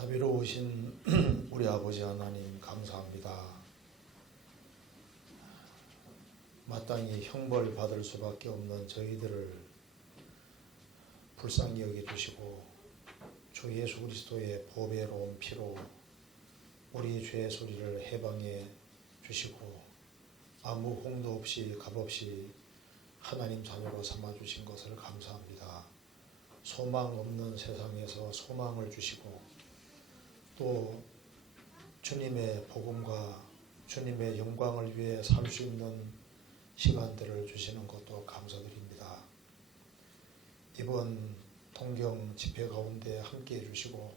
자비로우신 우리 아버지 하나님 감사합니다. 마땅히 형벌 받을 수밖에 없는 저희들을 불쌍히 여겨주시고 주 예수 그리스도의 보배로운 피로 우리 죄의 소리를 해방해 주시고 아무 홍도 없이 값없이 하나님 자녀로 삼아주신 것을 감사합니다. 소망 없는 세상에서 소망을 주시고 또 주님의 복음과 주님의 영광을 위해 살 수 있는 시간들을 주시는 것도 감사드립니다. 이번 동경 집회 가운데 함께 해주시고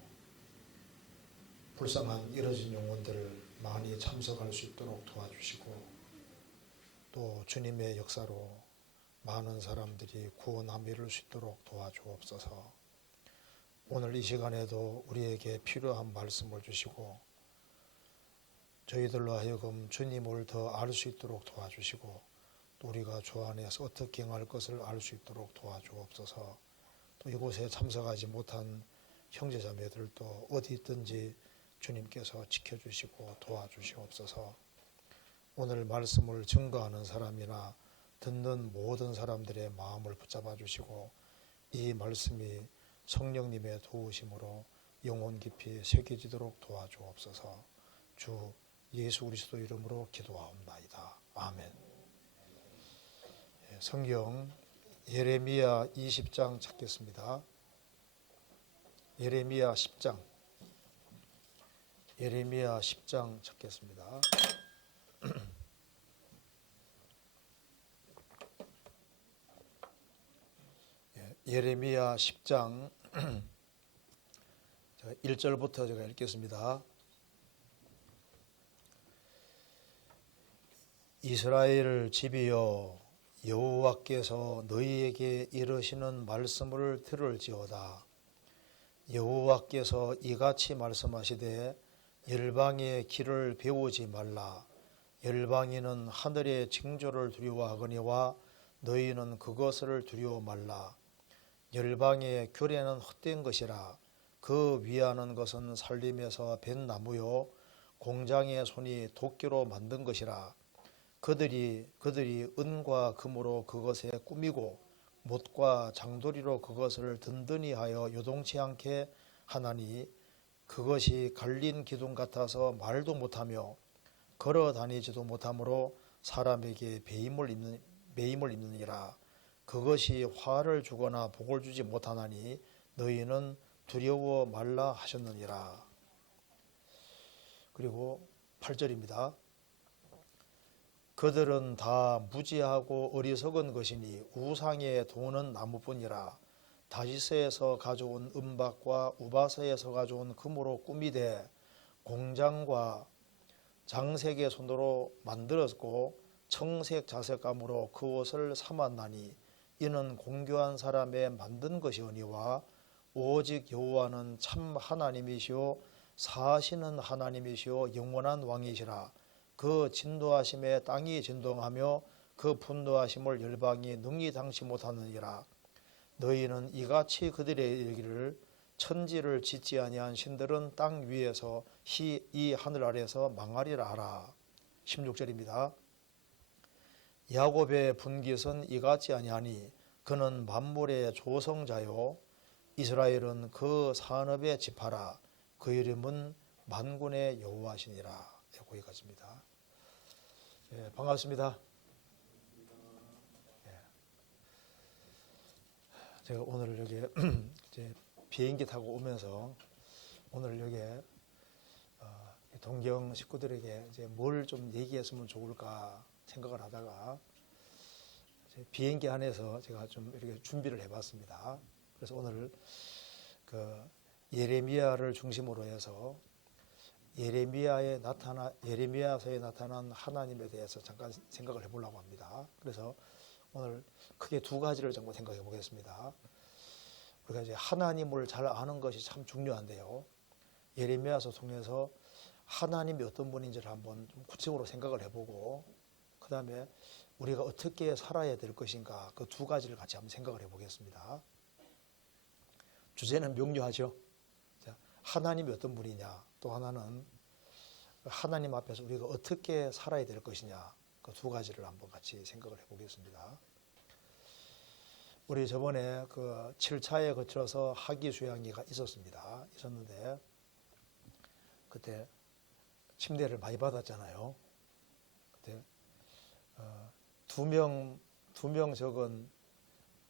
불쌍한 이뤄진 영혼들을 많이 참석할 수 있도록 도와주시고 또 주님의 역사로 많은 사람들이 구원함 이룰 수 있도록 도와주옵소서. 오늘 이 시간에도 우리에게 필요한 말씀을 주시고 저희들로 하여금 주님을 더 알 수 있도록 도와주시고 또 우리가 주 안에서 어떻게 행할 것을 알 수 있도록 도와주옵소서. 또 이곳에 참석하지 못한 형제자매들도 어디 있든지 주님께서 지켜주시고 도와주시옵소서. 오늘 말씀을 증거하는 사람이나 듣는 모든 사람들의 마음을 붙잡아 주시고 이 말씀이 성령님의 도우심으로 영혼 깊이 새겨지도록 도와주옵소서. 주 예수 그리스도 이름으로 기도하옵나이다. 아멘. 성경 예레미야 20장 찾겠습니다. 예레미야 10장. 예레미야 10장 찾겠습니다. 예레미야 10장 1절부터 제가 읽겠습니다. 이스라엘 집이여 여호와께서 너희에게 이르시는 말씀을 들을지어다. 여호와께서 이같이 말씀하시되 열방의 길을 배우지 말라. 열방인은 하늘의 징조를 두려워하거니와 너희는 그것을 두려워 말라. 열방의 규례는 헛된 것이라. 그 위하는 것은 살림에서 벤 나무요 공장의 손이 도끼로 만든 것이라. 그들이 은과 금으로 그것에 꾸미고 못과 장도리로 그것을 든든히 하여 요동치 않게 하나니 그것이 갈린 기둥 같아서 말도 못하며 걸어 다니지도 못하므로 사람에게 매임을 입느니라. 그것이 화를 주거나 복을 주지 못하나니 너희는 두려워 말라 하셨느니라. 그리고 8절입니다. 그들은 다 무지하고 어리석은 것이니 우상의 도는 나무뿐이라. 다시스에서 가져온 은박과 우바스에서 가져온 금으로 꾸미되 공장과 장색의 손으로 만들었고 청색 자색감으로 그 옷을 삼았나니 이는 공교한 사람의 만든 것이오니와 오직 여호와는 참 하나님이시오 사하시는 하나님이시오 영원한 왕이시라. 그 진노하심에 땅이 진동하며 그 분노하심을 열방이 능히 당치 못하느니라. 너희는 이같이 그들의 이르기를 천지를 짓지 아니한 신들은 땅 위에서 이 하늘 아래서 망하리라 하라. 16절입니다. 야곱의 분깃은 이같이 아니하니 그는 만물의 조성자요 이스라엘은 그 산업의 지파라. 그 이름은 만군의 여호와시니라. 거기까지입니다. 예, 반갑습니다. 예. 제가 오늘 여기 이제 비행기 타고 오면서 오늘 여기 동경 식구들에게 이제 뭘 좀 얘기했으면 좋을까 생각을 하다가 비행기 안에서 제가 좀 이렇게 준비를 해봤습니다. 그래서 오늘 그 예레미야를 중심으로 해서 예레미야서에 나타난 하나님에 대해서 잠깐 생각을 해보려고 합니다. 그래서 오늘 크게 두 가지를 정말 생각해 보겠습니다. 우리가 이제 하나님을 잘 아는 것이 참 중요한데요. 예레미야서 통해서 하나님이 어떤 분인지를 한번 좀 구체적으로 생각을 해보고 그 다음에 우리가 어떻게 살아야 될 것인가 그 두 가지를 같이 한번 생각을 해보겠습니다. 주제는 명료하죠. 하나님이 어떤 분이냐, 또 하나는 하나님 앞에서 우리가 어떻게 살아야 될 것이냐, 그 두 가지를 한번 같이 생각을 해보겠습니다. 우리 저번에 그 7차에 거쳐서 학위 수양회가 있었는데 그때 침대를 많이 받았잖아요. 그때 두 명 적은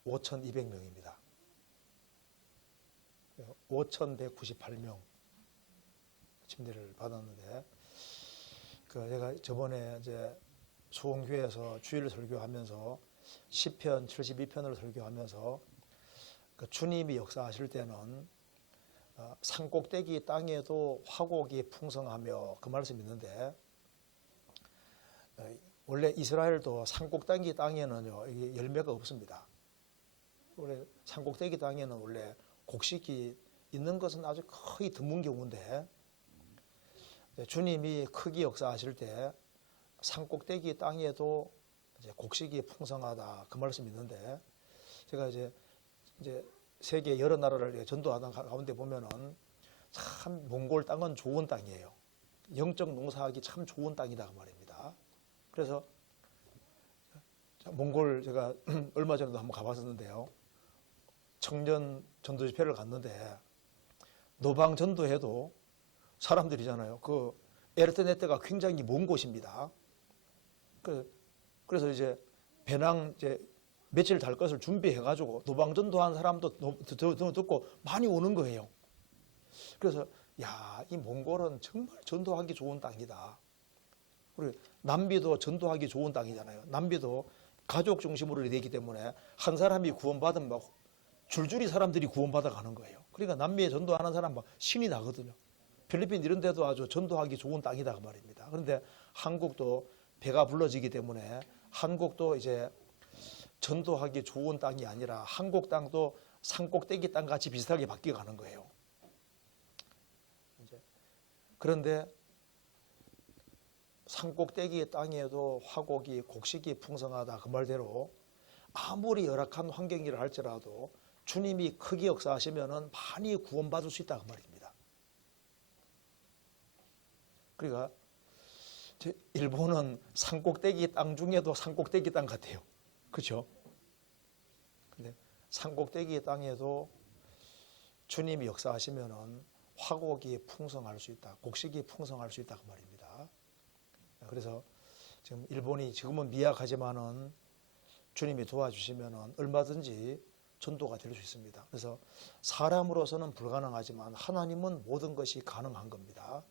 5,200명입니다. 5,198명 침대를 받았는데, 제가 저번에 이제 수원교회에서 주일 설교하면서 시편 72편을 설교하면서 그 주님이 역사하실 때는 산꼭대기 땅에도 화곡이 풍성하며 그 말씀이 있는데, 원래 이스라엘도 산꼭대기 땅에는요 이게 열매가 없습니다. 원래 산꼭대기 땅에는 원래 곡식이 있는 것은 아주 거의 드문 경우인데, 주님이 크게 역사하실 때 산꼭대기 땅에도 이제 곡식이 풍성하다 그 말씀이 있는데, 제가 이제 세계 여러 나라를 전도하던 가운데 보면은 참 몽골 땅은 좋은 땅이에요. 영적 농사하기 참 좋은 땅이다 그 말입니다. 그래서 몽골 제가 얼마 전에도 한번 가봤었는데요. 청년 전도 집회를 갔는데 노방 전도해도 사람들이잖아요. 그 에르테네트가 굉장히 먼 곳입니다. 그래서 이제 배낭 이제 며칠 달 것을 준비해가지고 노방 전도한 사람도 듣고 많이 오는 거예요. 그래서 야, 이 몽골은 정말 전도하기 좋은 땅이다. 그리고 남비도 전도하기 좋은 땅이잖아요. 남비도 가족 중심으로 되기 때문에 한 사람이 구원받으면 막 줄줄이 사람들이 구원받아 가는 거예요. 그러니까 남미에 전도하는 사람 막 신이 나거든요. 필리핀 이런 데도 아주 전도하기 좋은 땅이다 그 말입니다. 그런데 한국도 배가 불러지기 때문에 한국도 이제 전도하기 좋은 땅이 아니라 한국 땅도 산꼭대기 땅 같이 비슷하게 바뀌어 가는 거예요. 그런데 산꼭대기 땅에도 화곡이 곡식이 풍성하다 그 말대로 아무리 열악한 환경이라 할지라도 주님이 크게 역사하시면은 많이 구원받을 수 있다 그 말입니다. 그러니까 일본은 산꼭대기 땅 중에도 산꼭대기 땅 같아요. 그렇죠? 근데 산꼭대기 땅에도 주님이 역사하시면은 화곡이 풍성할 수 있다, 곡식이 풍성할 수 있다 그 말입니다. 그래서 지금 일본이 지금은 미약하지만은 주님이 도와주시면은 얼마든지 전도가 될 수 있습니다. 그래서 사람으로서는 불가능하지만 하나님은 모든 것이 가능한 겁니다.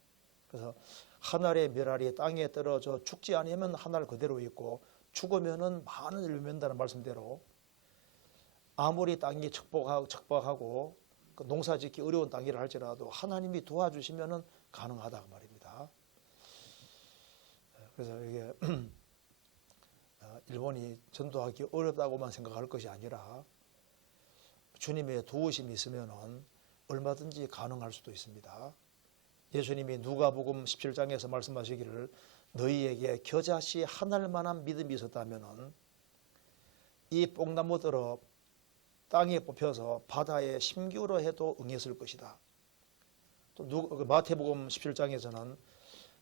그래서 하늘의 멸알이 땅에 떨어져 죽지 않으면 하늘 그대로 있고 죽으면은 많은 일을 맺는다는 말씀대로 아무리 땅이 척박하고 농사짓기 어려운 땅이라 할지라도 하나님이 도와주시면은 가능하다 그 말입니다. 그래서 이게 일본이 전도하기 어렵다고만 생각할 것이 아니라 주님의 도우심이 있으면은 얼마든지 가능할 수도 있습니다. 예수님이 누가복음 17장에서 말씀하시기를 너희에게 겨자씨 한 알만한 믿음이 있었다면은 이 뽕나무들어 땅에 뽑혀서 바다에 심기울어 해도 응했을 것이다. 또 마태복음 17장에서는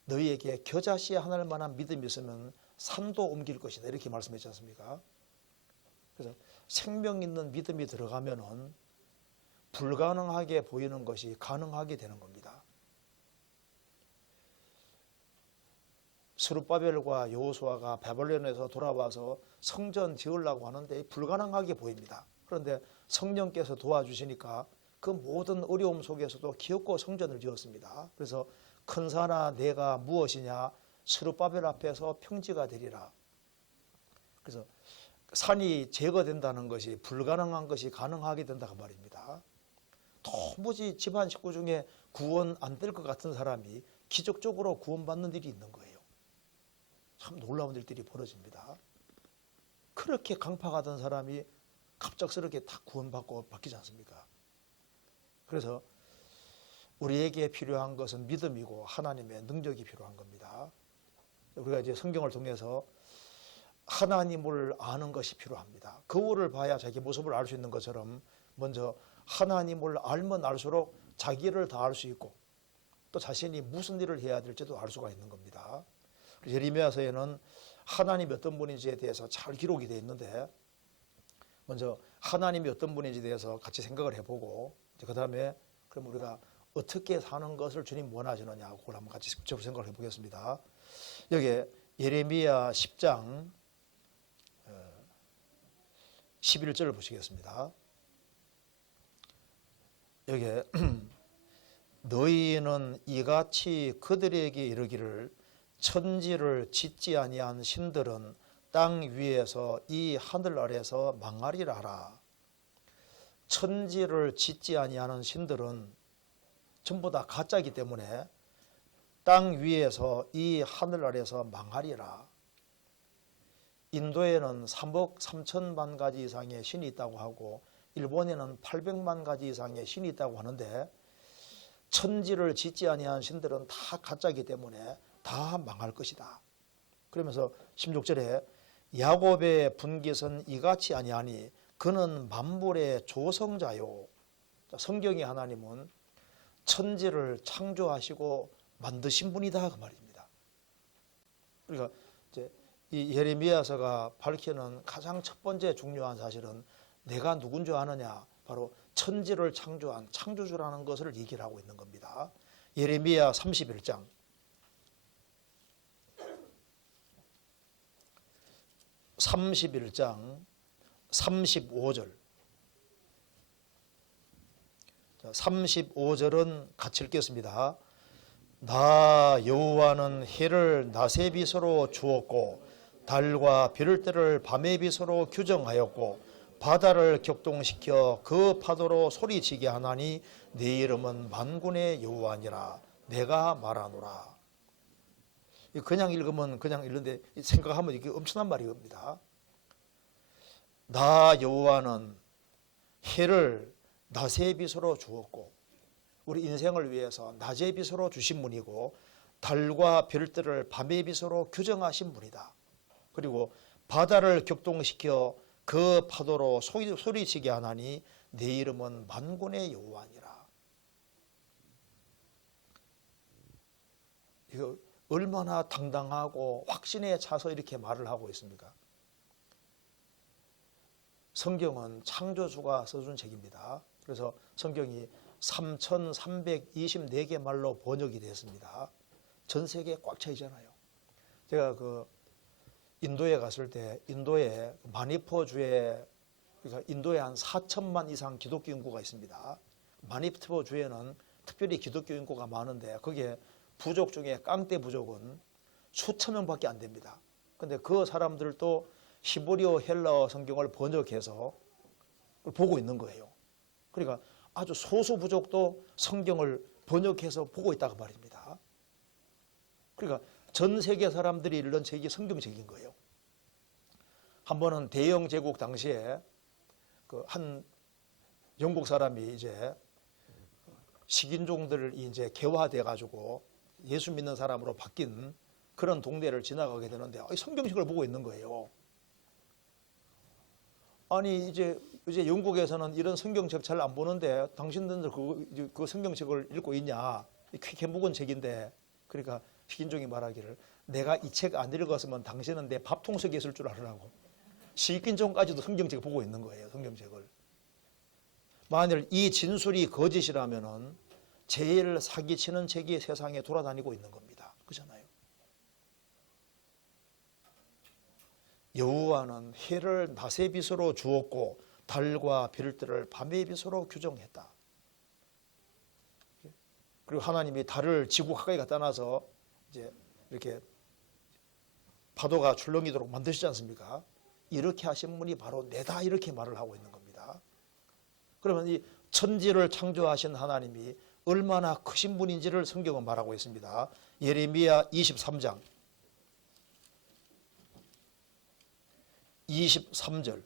너희에게 겨자씨 한 알만한 믿음이 있으면 산도 옮길 것이다 이렇게 말씀했지 않습니까? 그래서 생명 있는 믿음이 들어가면은 불가능하게 보이는 것이 가능하게 되는 겁니다. 스룹바벨과 여호수아가 바벨론에서 돌아와서 성전 지으려고 하는데 불가능하게 보입니다. 그런데 성령께서 도와주시니까 그 모든 어려움 속에서도 기어코 성전을 지었습니다. 그래서 큰 산아 내가 무엇이냐 스룹바벨 앞에서 평지가 되리라. 그래서 산이 제거된다는 것이 불가능한 것이 가능하게 된다고 말입니다. 도무지 집안 식구 중에 구원 안 될 것 같은 사람이 기적적으로 구원받는 일이 있는 거예요. 참 놀라운 일들이 벌어집니다. 그렇게 강팍하던 사람이 갑작스럽게 다 구원받고 바뀌지 않습니까? 그래서 우리에게 필요한 것은 믿음이고 하나님의 능력이 필요한 겁니다. 우리가 이제 성경을 통해서 하나님을 아는 것이 필요합니다. 거울을 봐야 자기 모습을 알 수 있는 것처럼 먼저 하나님을 알면 알수록 자기를 다 알 수 있고 또 자신이 무슨 일을 해야 될지도 알 수가 있는 겁니다. 예레미야서에는 하나님이 어떤 분인지에 대해서 잘 기록이 되어 있는데 먼저 하나님이 어떤 분인지에 대해서 같이 생각을 해보고 그 다음에 그럼 우리가 어떻게 사는 것을 주님 원하시느냐 그걸 한번 같이 직접 생각을 해보겠습니다. 여기 예레미야 10장 11절을 보시겠습니다. 여기 너희는 이같이 그들에게 이르기를 천지를 짓지 아니한 신들은 땅 위에서 이 하늘 아래서 망하리라 하라. 천지를 짓지 아니하는 신들은 전부 다 가짜이기 때문에 땅 위에서 이 하늘 아래서 망하리라. 인도에는 3억 3천만 가지 이상의 신이 있다고 하고 일본에는 800만 가지 이상의 신이 있다고 하는데 천지를 짓지 아니한 신들은 다 가짜이기 때문에 다 망할 것이다. 그러면서 16절에 야곱의 분깃은 이같이 아니하니 그는 만물의 조성자요. 성경의 하나님은 천지를 창조하시고 만드신 분이다 그 말입니다. 그러니까 이제 이 예레미야서가 밝히는 가장 첫 번째 중요한 사실은 내가 누군 줄 아느냐, 바로 천지를 창조한 창조주라는 것을 얘기를 하고 있는 겁니다. 예레미야 31장 35절 35절은 같이 읽겠습니다. 나 여호와는 해를 낮의 빛으로 주었고 달과 별을 때를 밤의 빛으로 규정하였고 바다를 격동시켜 그 파도로 소리치게 하나니 내 이름은 만군의 여호와니라 내가 말하노라. 그냥 읽으면 그냥 읽는데 생각하면 이게 엄청난 말입니다. 나 여호와는 해를 낮의 빛으로 주었고 우리 인생을 위해서 낮의 빛으로 주신 분이고 달과 별들을 밤의 빛으로 규정하신 분이다. 그리고 바다를 격동시켜 그 파도로 소리치게 하나니 내 이름은 만군의 여호와니라. 이거 얼마나 당당하고 확신에 차서 이렇게 말을 하고 있습니까? 성경은 창조주가 써준 책입니다. 그래서 성경이 3,324개 말로 번역이 됐습니다. 전 세계에 꽉 차 있잖아요. 제가 인도에 갔을 때 인도에 마니푸어주에 그러니까 인도에 한 4천만 이상 기독교 인구가 있습니다. 마니푸어주에는 특별히 기독교 인구가 많은데 거기에 부족 중에 깡떼 부족은 수천 명밖에 안 됩니다. 근데 그 사람들도 히브리어 헬라어 성경을 번역해서 보고 있는 거예요. 그러니까 아주 소수 부족도 성경을 번역해서 보고 있다고 말입니다. 그러니까 전 세계 사람들이 읽는 책이 성경책인 거예요. 한 번은 대영 제국 당시에 한 영국 사람이 이제 식인종들이 이제 개화돼 가지고 예수 믿는 사람으로 바뀐 그런 동네를 지나가게 되는데 성경책을 보고 있는 거예요. 아니 이제 영국에서는 이런 성경책 잘 안 보는데 당신들 그 성경책을 읽고 있냐? 꽤 묵은 책인데 그러니까 식인종이 말하기를 내가 이 책 안 읽었으면 당신은 내 밥통 속에 있을 줄 알으라고. 식인종까지도 성경책 보고 있는 거예요. 성경책을. 만일 이 진술이 거짓이라면은 제일 사기치는 책이 세상에 돌아다니고 있는 겁니다. 그렇잖아요. 여호와는 해를 낮의 빛으로 주었고 달과 별들을 밤의 빛으로 규정했다. 그리고 하나님이 달을 지구 가까이 갖다 놔서 이제 이렇게 파도가 출렁이도록 만드시지 않습니까? 이렇게 하신 분이 바로 내다 이렇게 말을 하고 있는 겁니다. 그러면 이 천지를 창조하신 하나님이 얼마나 크신 분인지를 성경은 말하고 있습니다. 예레미야 23장 23절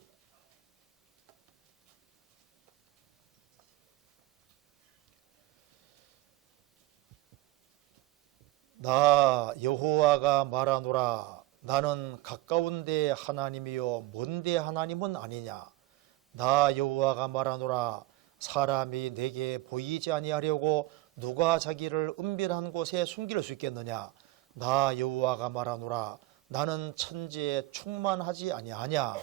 나 여호와가 말하노라 나는 가까운 데 하나님이요 먼 데 하나님은 아니냐 나 여호와가 말하노라 사람이 내게 보이지 아니하려고 누가 자기를 은밀한 곳에 숨길 수 있겠느냐. 나 여호와가 말하노라. 나는 천지에 충만하지 아니하냐.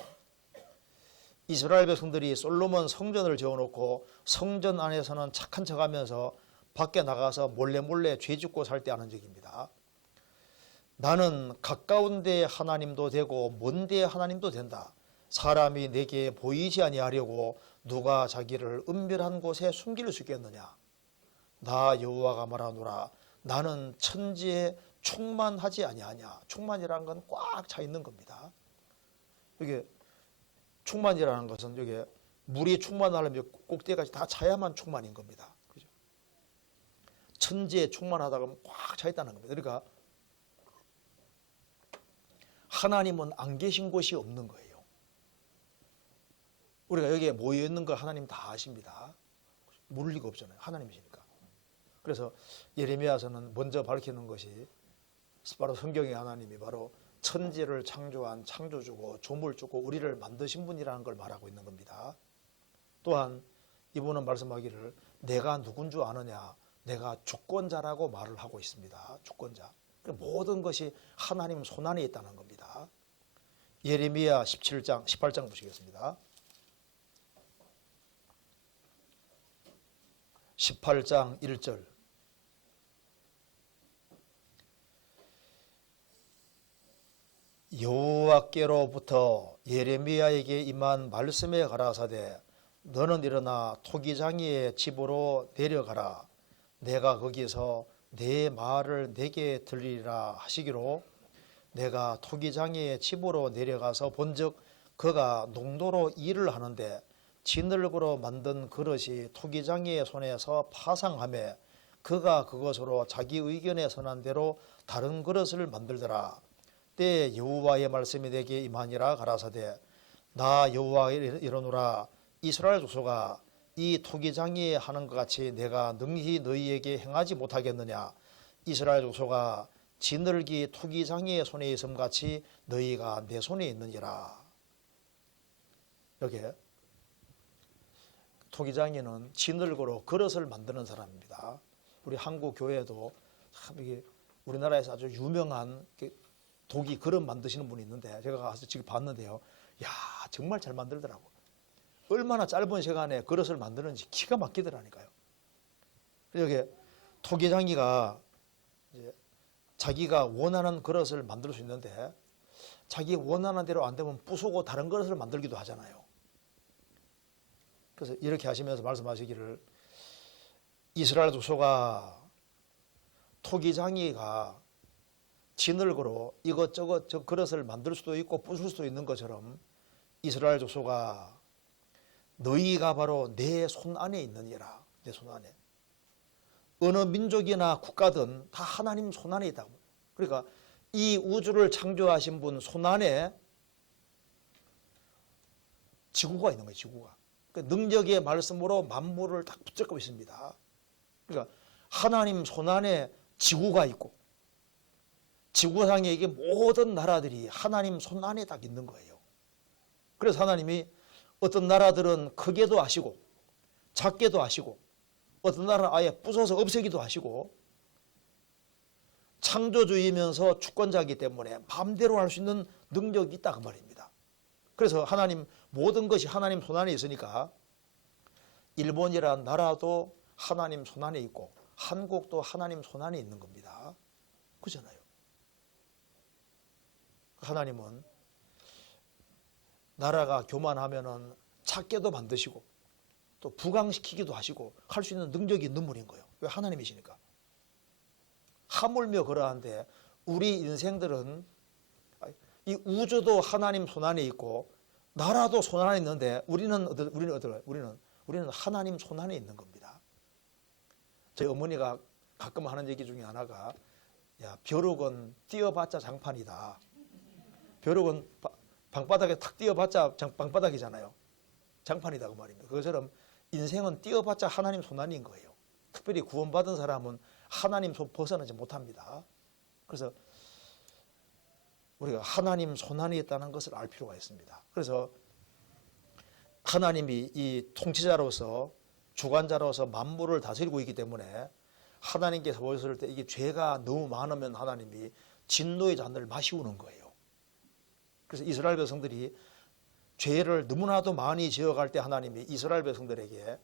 이스라엘 백성들이 솔로몬 성전을 지어놓고 성전 안에서는 착한 척하면서 밖에 나가서 몰래 죄 짓고 살 때 하는 적입니다. 나는 가까운 데 하나님도 되고 먼 데 하나님도 된다. 사람이 내게 보이지 아니하려고 누가 자기를 은밀한 곳에 숨길 수 있겠느냐. 나 여호와가 말하노라. 나는 천지에 충만하지 아니하냐. 충만이라는 건 꽉 차 있는 겁니다. 이게 충만이라는 것은 이게 물이 충만하려면 꼭대기까지 다 차야만 충만인 겁니다. 그죠? 천지에 충만하다가 꽉 차 있다는 겁니다. 그러니까 하나님은 안 계신 곳이 없는 거예요. 우리가 여기에 모여 있는 거 하나님 다 아십니다. 모를 리가 없잖아요. 하나님이시니까. 그래서 예레미야서는 먼저 밝히는 것이 바로 성경의 하나님이 바로 천지를 창조한 창조주고 조물주고 우리를 만드신 분이라는 걸 말하고 있는 겁니다. 또한 이분은 말씀하기를 내가 누군 줄 아느냐. 내가 주권자라고 말을 하고 있습니다. 주권자. 모든 것이 하나님 손안에 있다는 겁니다. 예레미야 17장 18장 보시겠습니다. 18장 1절 여호와께로부터 예레미야에게 임한 말씀에 가라사대 너는 일어나 토기장이의 집으로 내려가라. 내가 거기서 내 말을 내게 들리리라 하시기로 내가 토기장이의 집으로 내려가서 본즉 그가 농도로 일을 하는데 진흙으로 만든 그릇이 토기장이의 손에서 파상하며 그가 그것으로 자기 의견에 선한 대로 다른 그릇을 만들더라. 때에 여호와의 말씀이 내게 임하니라 가라사대 나 여호와 이르노라. 이스라엘 족속아 이 토기장이에 하는 것 같이 내가 능히 너희에게 행하지 못하겠느냐. 이스라엘 족속아 진흙이 토기장이의 손에 있음 같이 너희가 내 손에 있느니라. 여기 토기장이는 진흙으로 그릇을 만드는 사람입니다. 우리 한국 교회도 참 이게 우리나라에서 아주 유명한 독이 그릇 만드시는 분이 있는데 제가 가서 지금 봤는데요. 야 정말 잘 만들더라고. 얼마나 짧은 시간에 그릇을 만드는지 기가 막히더라니까요. 여기 토기장이가 이제 자기가 원하는 그릇을 만들 수 있는데 자기 원하는 대로 안 되면 부수고 다른 그릇을 만들기도 하잖아요. 그래서 이렇게 하시면서 말씀하시기를 이스라엘 족속아 토기장이가 진흙으로 이것저것 저 그릇을 만들 수도 있고 부술 수도 있는 것처럼 이스라엘 족속아 너희가 바로 내 손 안에 있느니라. 내 손 안에. 어느 민족이나 국가든 다 하나님 손 안에 있다고. 그러니까 이 우주를 창조하신 분 손 안에 지구가 있는 거예요. 지구가. 그러니까 능력의 말씀으로 만물을 딱 붙잡고 있습니다. 그러니까 하나님 손 안에 지구가 있고 지구상의 이게 모든 나라들이 하나님 손 안에 딱 있는 거예요. 그래서 하나님이 어떤 나라들은 크게도 하시고 작게도 하시고 어떤 나라는 아예 부숴서 없애기도 하시고 창조주이면서 주권자이기 때문에 마음대로 할 수 있는 능력이 있다 그 말입니다. 그래서 하나님 모든 것이 하나님 손안에 있으니까 일본이라는 나라도 하나님 손안에 있고 한국도 하나님 손안에 있는 겁니다. 그렇잖아요. 하나님은 나라가 교만하면은 작게도 만드시고 또 부강시키기도 하시고 할 수 있는 능력이 있는 분인 거예요. 왜? 하나님이시니까. 하물며 그러한데 우리 인생들은 이 우주도 하나님 손안에 있고 나라도 손안에 있는데 우리는 하나님 손안에 있는 겁니다. 저희 어머니가 가끔 하는 얘기 중에 하나가 야 벼룩은 띄어봤자 장판이다. 벼룩은 방바닥에 탁 띄어봤자 방바닥이잖아요. 장판이다 그 말입니다. 그것처럼 인생은 띄어봤자 하나님 손안인 거예요. 특별히 구원받은 사람은 하나님 손 벗어나지 못합니다. 그래서 우리가 하나님 손안에 있다는 것을 알 필요가 있습니다. 그래서 하나님이 이 통치자로서 주관자로서 만물을 다스리고 있기 때문에 하나님께서 보셨을 때 이게 죄가 너무 많으면 하나님이 진노의 잔을 마시우는 거예요. 그래서 이스라엘 백성들이 죄를 너무나도 많이 지어갈 때 하나님이 이스라엘 백성들에게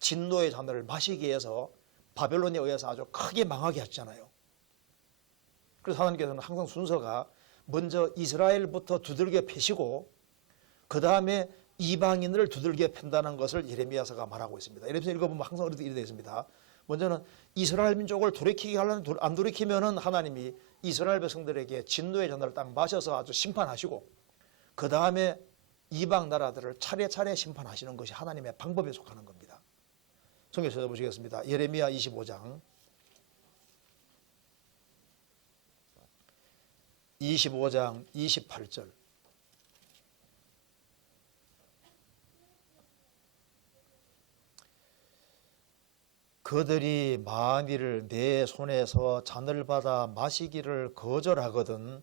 진노의 잔을 마시게 해서 바벨론에 의해서 아주 크게 망하게 하셨잖아요. 그래서 하나님께서는 항상 순서가 먼저 이스라엘부터 두들겨 패시고 그 다음에 이방인을 두들겨 팬다는 것을 예레미야서가 말하고 있습니다. 예레미야 읽어보면 항상 이렇게 되어 있습니다. 먼저는 이스라엘 민족을 돌이키게 하려는, 안 돌이키면은 하나님이 이스라엘 백성들에게 진노의 잔을 딱 마셔서 아주 심판하시고 그 다음에 이방 나라들을 차례차례 심판하시는 것이 하나님의 방법에 속하는 겁니다. 성경 찾아보시겠습니다. 예레미야 25장 28절. 그들이 만일 내 손에서 잔을 받아 마시기를 거절하거든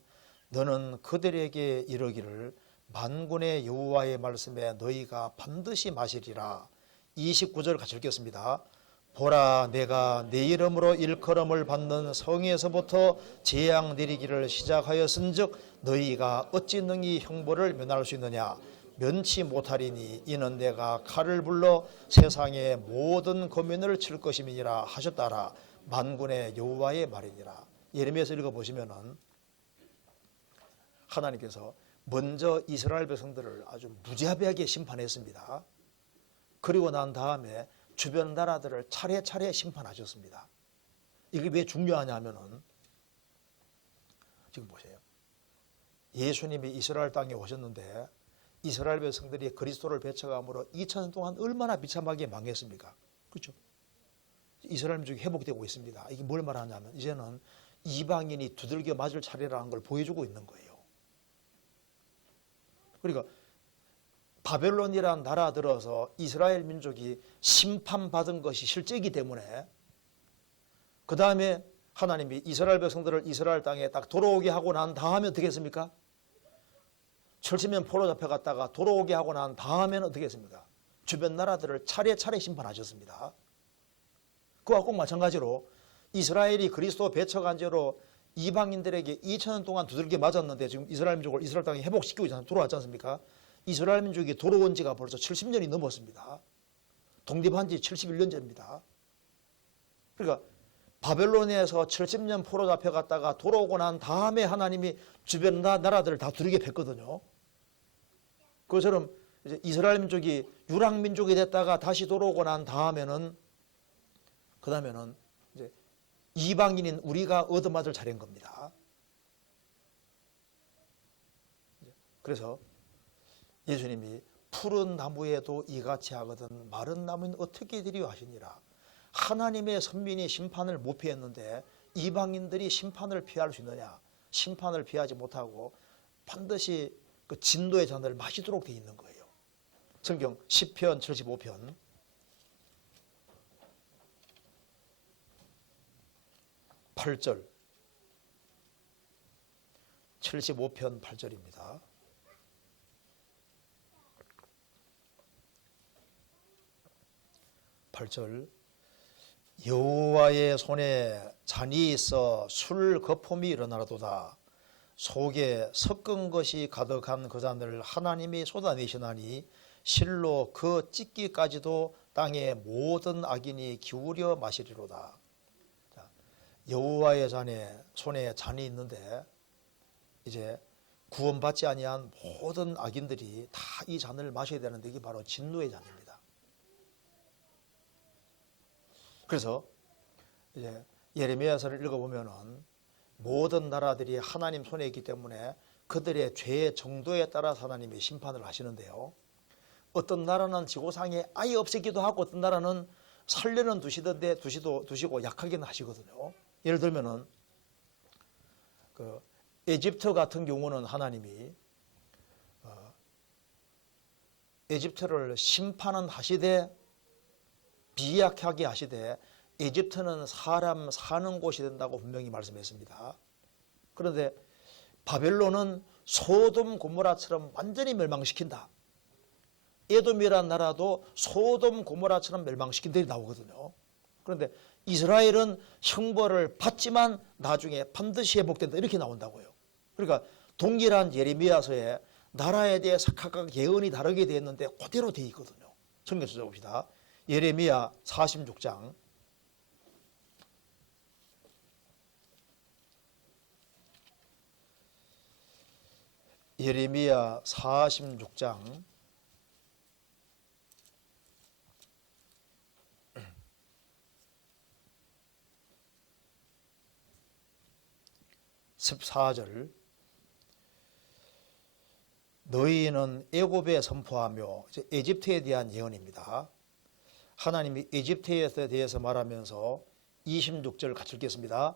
너는 그들에게 이르기를 만군의 여호와의 말씀에 너희가 반드시 마시리라. 29절 같이 읽겠습니다. 보라, 내가 내 이름으로 일컬음을 받는 성에서부터 재앙 내리기를 시작하였은즉 너희가 어찌 능히 형벌을 면할 수 있느냐. 면치 못하리니 이는 내가 칼을 불러 세상의 모든 고민을 칠 것임이니라 하셨다라. 만군의 여호와의 말이니라. 예레미야서 읽어보시면은 하나님께서 먼저 이스라엘 백성들을 아주 무자비하게 심판했습니다. 그리고 난 다음에 주변 나라들을 차례차례 심판하셨습니다. 이게 왜 중요하냐 하면은 지금 보세요. 예수님이 이스라엘 땅에 오셨는데 이스라엘 백성들이 그리스도를 배척함으로 2000년 동안 얼마나 비참하게 망했습니까? 그렇죠? 이스라엘 민족이 회복되고 있습니다. 이게 뭘 말하냐면 이제는 이방인이 두들겨 맞을 차례라는 걸 보여주고 있는 거예요. 그러니까 바벨론이라는 나라 들어서 이스라엘 민족이 심판받은 것이 실제이기 때문에 그 다음에 하나님이 이스라엘 백성들을 이스라엘 땅에 딱 돌아오게 하고 난 다음에 어떻게 했습니까? 70년 포로 잡혀갔다가 돌아오게 하고 난 다음에는 어떻게 했습니까? 주변 나라들을 차례차례 심판하셨습니다. 그와 꼭 마찬가지로 이스라엘이 그리스도 배척한 죄로 이방인들에게 2000년 동안 두들겨 맞았는데 지금 이스라엘 민족을 이스라엘 땅에 회복시키고 있잖아요. 돌아왔지 않습니까? 이스라엘 민족이 돌아온 지가 벌써 70년이 넘었습니다. 독립한 지 71년째입니다. 그러니까 바벨론에서 70년 포로 잡혀갔다가 돌아오고 난 다음에 하나님이 주변 나라들을 다 두들겨 팼거든요. 그것처럼 이제 이스라엘 민족이 유랑 민족이 됐다가 다시 돌아오고 난 다음에는 그다음에는 이제 이방인인 우리가 얻어맞을 차례인 겁니다. 그래서 예수님이 푸른 나무에도 이같이 하거든 마른 나무는 어떻게 되리요 하시니라. 하나님의 선민이 심판을 못 피했는데 이방인들이 심판을 피할 수 있느냐? 심판을 피하지 못하고 반드시 그 진노의 잔을 마시도록 되어 있는 거예요. 성경 시편 75편 8절 75편 8절입니다. 8절 여호와의 손에 잔이 있어 술 거품이 일어나도다. 속에 섞은 것이 가득한 그 잔을 하나님이 쏟아내시나니 실로 그 찢기까지도 땅의 모든 악인이 기울여 마시리로다. 여호와의 손에 잔이 있는데 이제 구원받지 아니한 모든 악인들이 다 이 잔을 마셔야 되는데 이게 바로 진노의 잔입니다. 그래서 이제 예레미야서를 읽어보면은 모든 나라들이 하나님 손에 있기 때문에 그들의 죄의 정도에 따라서 하나님이 심판을 하시는데요. 어떤 나라는 지구상에 아예 없애기도 하고 어떤 나라는 살려는 두시고 약하게는 하시거든요. 예를 들면은 그 에집트 같은 경우는 하나님이 에집트를 심판은 하시되 비약하게 하시되 에집트는 사람 사는 곳이 된다고 분명히 말씀했습니다. 그런데 바벨론은 소돔 고모라처럼 완전히 멸망시킨다. 에돔이라는 나라도 소돔 고모라처럼 멸망시킨 데이 나오거든요. 그런데 이스라엘은 형벌을 받지만 나중에 반드시 회복된다 이렇게 나온다고요. 그러니까 동일한 예레미야서에 나라에 대해서 각각 예언이 다르게 되었는데 그대로 되어 있거든요. 성경 찾아봅시다. 예레미야 46장 예레미야 46장 14절 너희는 애굽에 선포하며 에집트에 대한 예언입니다. 하나님이 에집트에 대해서 말하면서 26절 같이 읽겠습니다.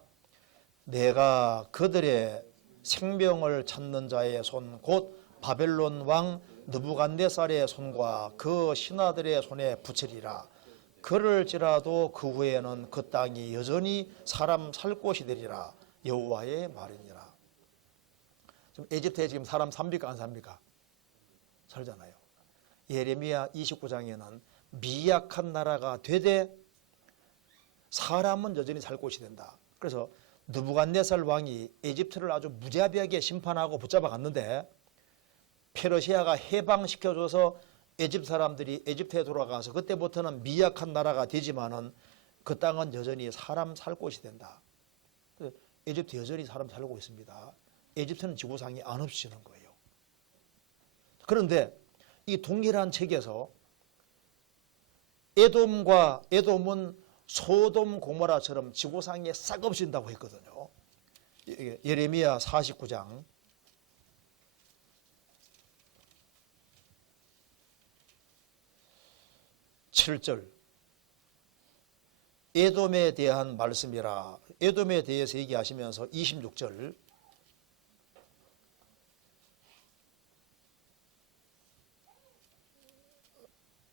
내가 그들의 생명을 찾는 자의 손 곧 바벨론 왕 느부갓네살의 손과 그 신하들의 손에 붙이리라. 그럴지라도 그 후에는 그 땅이 여전히 사람 살 곳이 되리라. 여호와의 말이니라. 지금 에집트에 지금 사람 삽니까 안 삽니까? 살잖아요. 예레미야 29장에는 미약한 나라가 되되 사람은 여전히 살 곳이 된다. 그래서 느부갓네살 왕이 에집트를 아주 무자비하게 심판하고 붙잡아 갔는데 페르시아가 해방시켜줘서 에집트 사람들이 에집트에 돌아가서 그때부터는 미약한 나라가 되지만은 그 땅은 여전히 사람 살 곳이 된다. 에집트 여전히 사람 살고 있습니다. 에집트는 지구상이 안 없어지는 거예요. 그런데 이 동일한 책에서 에돔은 소돔 고모라처럼 지구상에 싹 없어진다고 했거든요. 예레미야 49장 7절 에돔에 대한 말씀이라. 에돔에 대해서 얘기하시면서 26절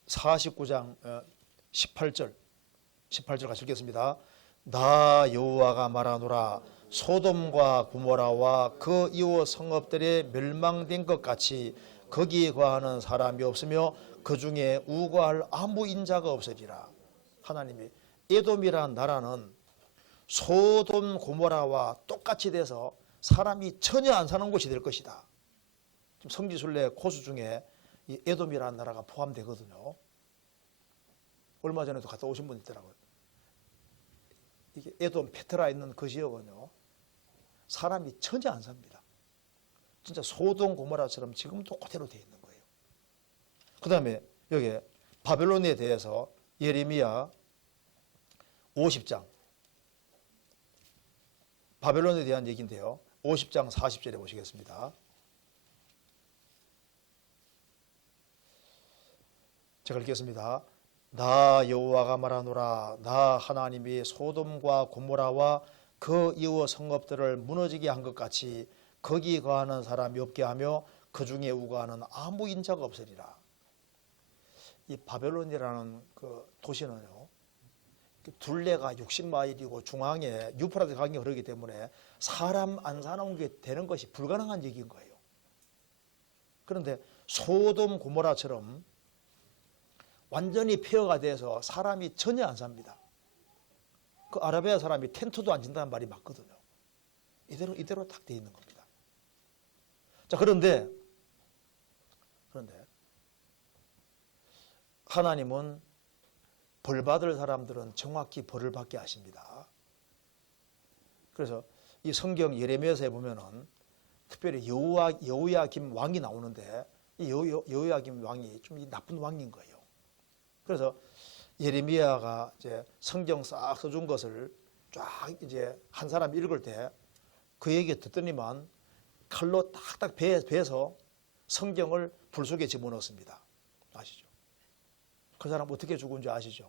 49장 18절 같이 읽겠습니다. 나 여호와가 말하노라. 소돔과 고모라와 그 이웃 성읍들의 멸망된 것 같이 거기에 거하는 사람이 없으며 그 중에 우거할 아무 인자가 없으리라. 하나님이 에돔이라는 나라는 소돔 고모라와 똑같이 돼서 사람이 전혀 안 사는 곳이 될 것이다. 성지순례 코스 중에 이 에돔이라는 나라가 포함되거든요. 얼마 전에도 갔다 오신 분 있더라고요. 이게 에돔 페트라 있는 그 지역은요, 사람이 전혀 안 삽니다. 진짜 소돔 고모라처럼 지금도 그대로 되어 있는 거예요. 그 다음에 여기 바벨론에 대해서 예레미야 50장 바벨론에 대한 얘기인데요. 50장 40절에 보시겠습니다. 제가 읽겠습니다. 나 여호와가 말하노라. 나 하나님이 소돔과 고모라와 그 이웃 성읍들을 무너지게 한 것 같이 거기 거하는 사람이 없게 하며 그 중에 우거하는 아무 인자가 없으리라. 이 바벨론이라는 그 도시는요, 둘레가 60마일이고 중앙에 유프라tes 강이 흐르기 때문에 사람 안 사는 게 되는 것이 불가능한 얘기인 거예요. 그런데 소돔 고모라처럼 완전히 폐허가 돼서 사람이 전혀 안 삽니다. 그 아라비아 사람이 텐트도 안 친다는 말이 맞거든요. 이대로 딱 돼 있는 겁니다. 자, 그런데 하나님은 벌 받을 사람들은 정확히 벌을 받게 하십니다. 그래서 이 성경 예레미야서에 보면은 특별히 여호야김 왕이 나오는데 이 여호야김 왕이 좀 나쁜 왕인 거예요. 그래서 예레미야가 이제 성경 싹 써준 것을 쫙 이제 한 사람이 읽을 때 그 얘기 듣더니만 칼로 딱딱 베서 성경을 불 속에 집어넣습니다. 아시죠? 그 사람 어떻게 죽은 줄 아시죠?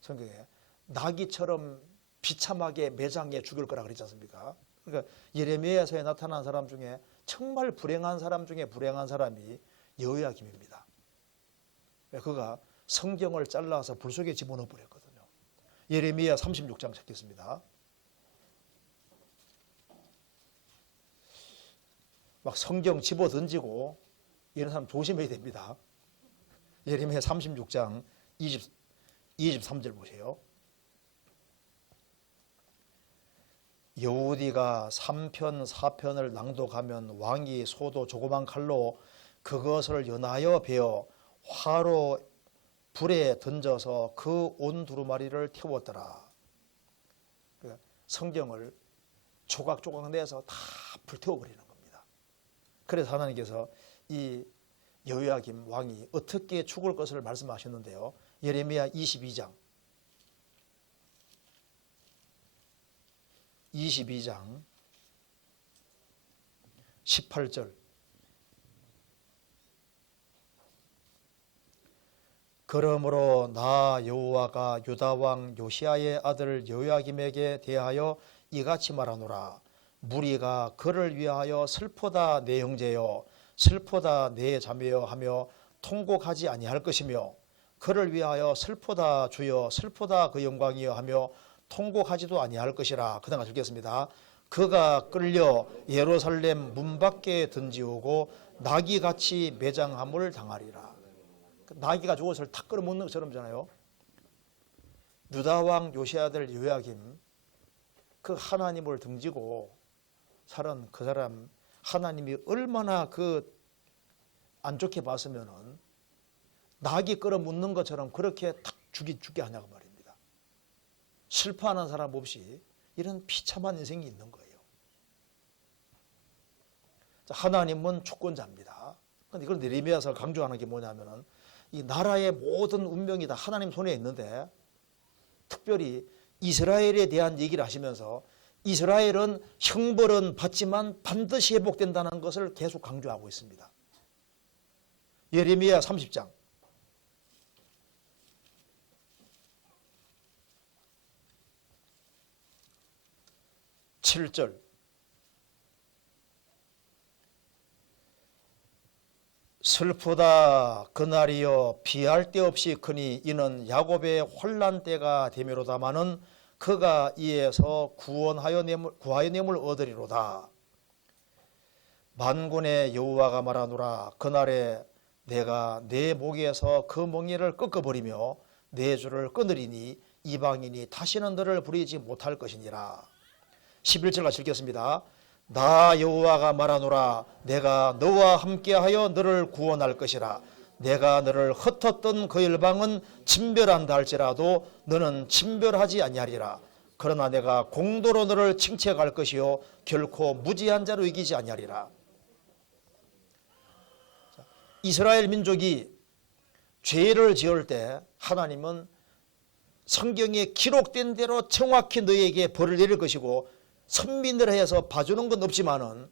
성경에 나귀처럼 비참하게 매장에 죽일 거라 그랬지 않습니까? 그러니까 예레미야서에 나타난 사람 중에 정말 불행한 사람 중에 불행한 사람이 여호야김입니다. 그가 성경을 잘라서 불 속에 집어넣어 버렸거든요. 예레미야 36장 찾겠습니다. 막 성경 집어 던지고 이런 사람 조심해야 됩니다. 예레미야 36장 23절 보세요. 여우디가 3편 4편을 낭독하면 왕이 소도 조그만 칼로 그것을 연하여 베어 화로 불에 던져서 그 온 두루마리를 태웠더라. 성경을 조각조각 내서 다 불태워버리는 겁니다. 그래서 하나님께서 이 여호야김 왕이 어떻게 죽을 것을 말씀하셨는데요. 예레미야 22장 18절 그러므로 나 여호와가 유다 왕 요시야의 아들 여호야김에게 대하여 이같이 말하노라. 무리가 그를 위하여 슬프다 내 형제여 슬프다 내 자매여 하며 통곡하지 아니할 것이며 그를 위하여 슬프다 주여 슬프다 그 영광이여 하며 통곡하지도 아니할 것이라. 그 다음 읽겠습니다. 그가 끌려 예루살렘 문 밖에 던지우고 나귀같이 매장함을 당하리라. 나귀가 죽어서 탁 끌어먹는 것처럼잖아요. 유다왕 요시야 아들 요야김 그 하나님을 등지고 살은 그 사람 하나님이 얼마나 그 안 좋게 봤으면은 나귀 끌어묻는 것처럼 그렇게 탁 죽게 하냐고 말입니다. 슬퍼하는 사람 없이 이런 비참한 인생이 있는 거예요. 하나님은 주권자입니다. 그런데 이걸 예레미야서 강조하는 게 뭐냐면은 이 나라의 모든 운명이 다 하나님 손에 있는데 특별히 이스라엘에 대한 얘기를 하시면서 이스라엘은 형벌은 받지만 반드시 회복된다는 것을 계속 강조하고 있습니다. 예레미야 30장 7절 슬프다 그날이여 비할 데 없이 크니 이는 야곱의 혼란 때가 되미로다마는 그가 이에서 구하여 뇌물 얻으리로다. 만군의 여호와가 말하노라. 그날에 내가 내 목에서 그 멍에를 꺾어버리며 내 줄을 끊으리니 이방인이 다시는 너를 부리지 못할 것이니라. 11절 같이 읽겠습니다. 나 여호와가 말하노라. 내가 너와 함께하여 너를 구원할 것이라. 내가 너를 흩었던 그 열방은 침별한다 할지라도 너는 침별하지 아니하리라. 그러나 내가 공도로 너를 칭책할 것이요 결코 무지한 자로 이기지 아니하리라. 이스라엘 민족이 죄를 지을 때 하나님은 성경에 기록된 대로 정확히 너에게 벌을 내릴 것이고 선민을 해서 봐주는 건 없지만은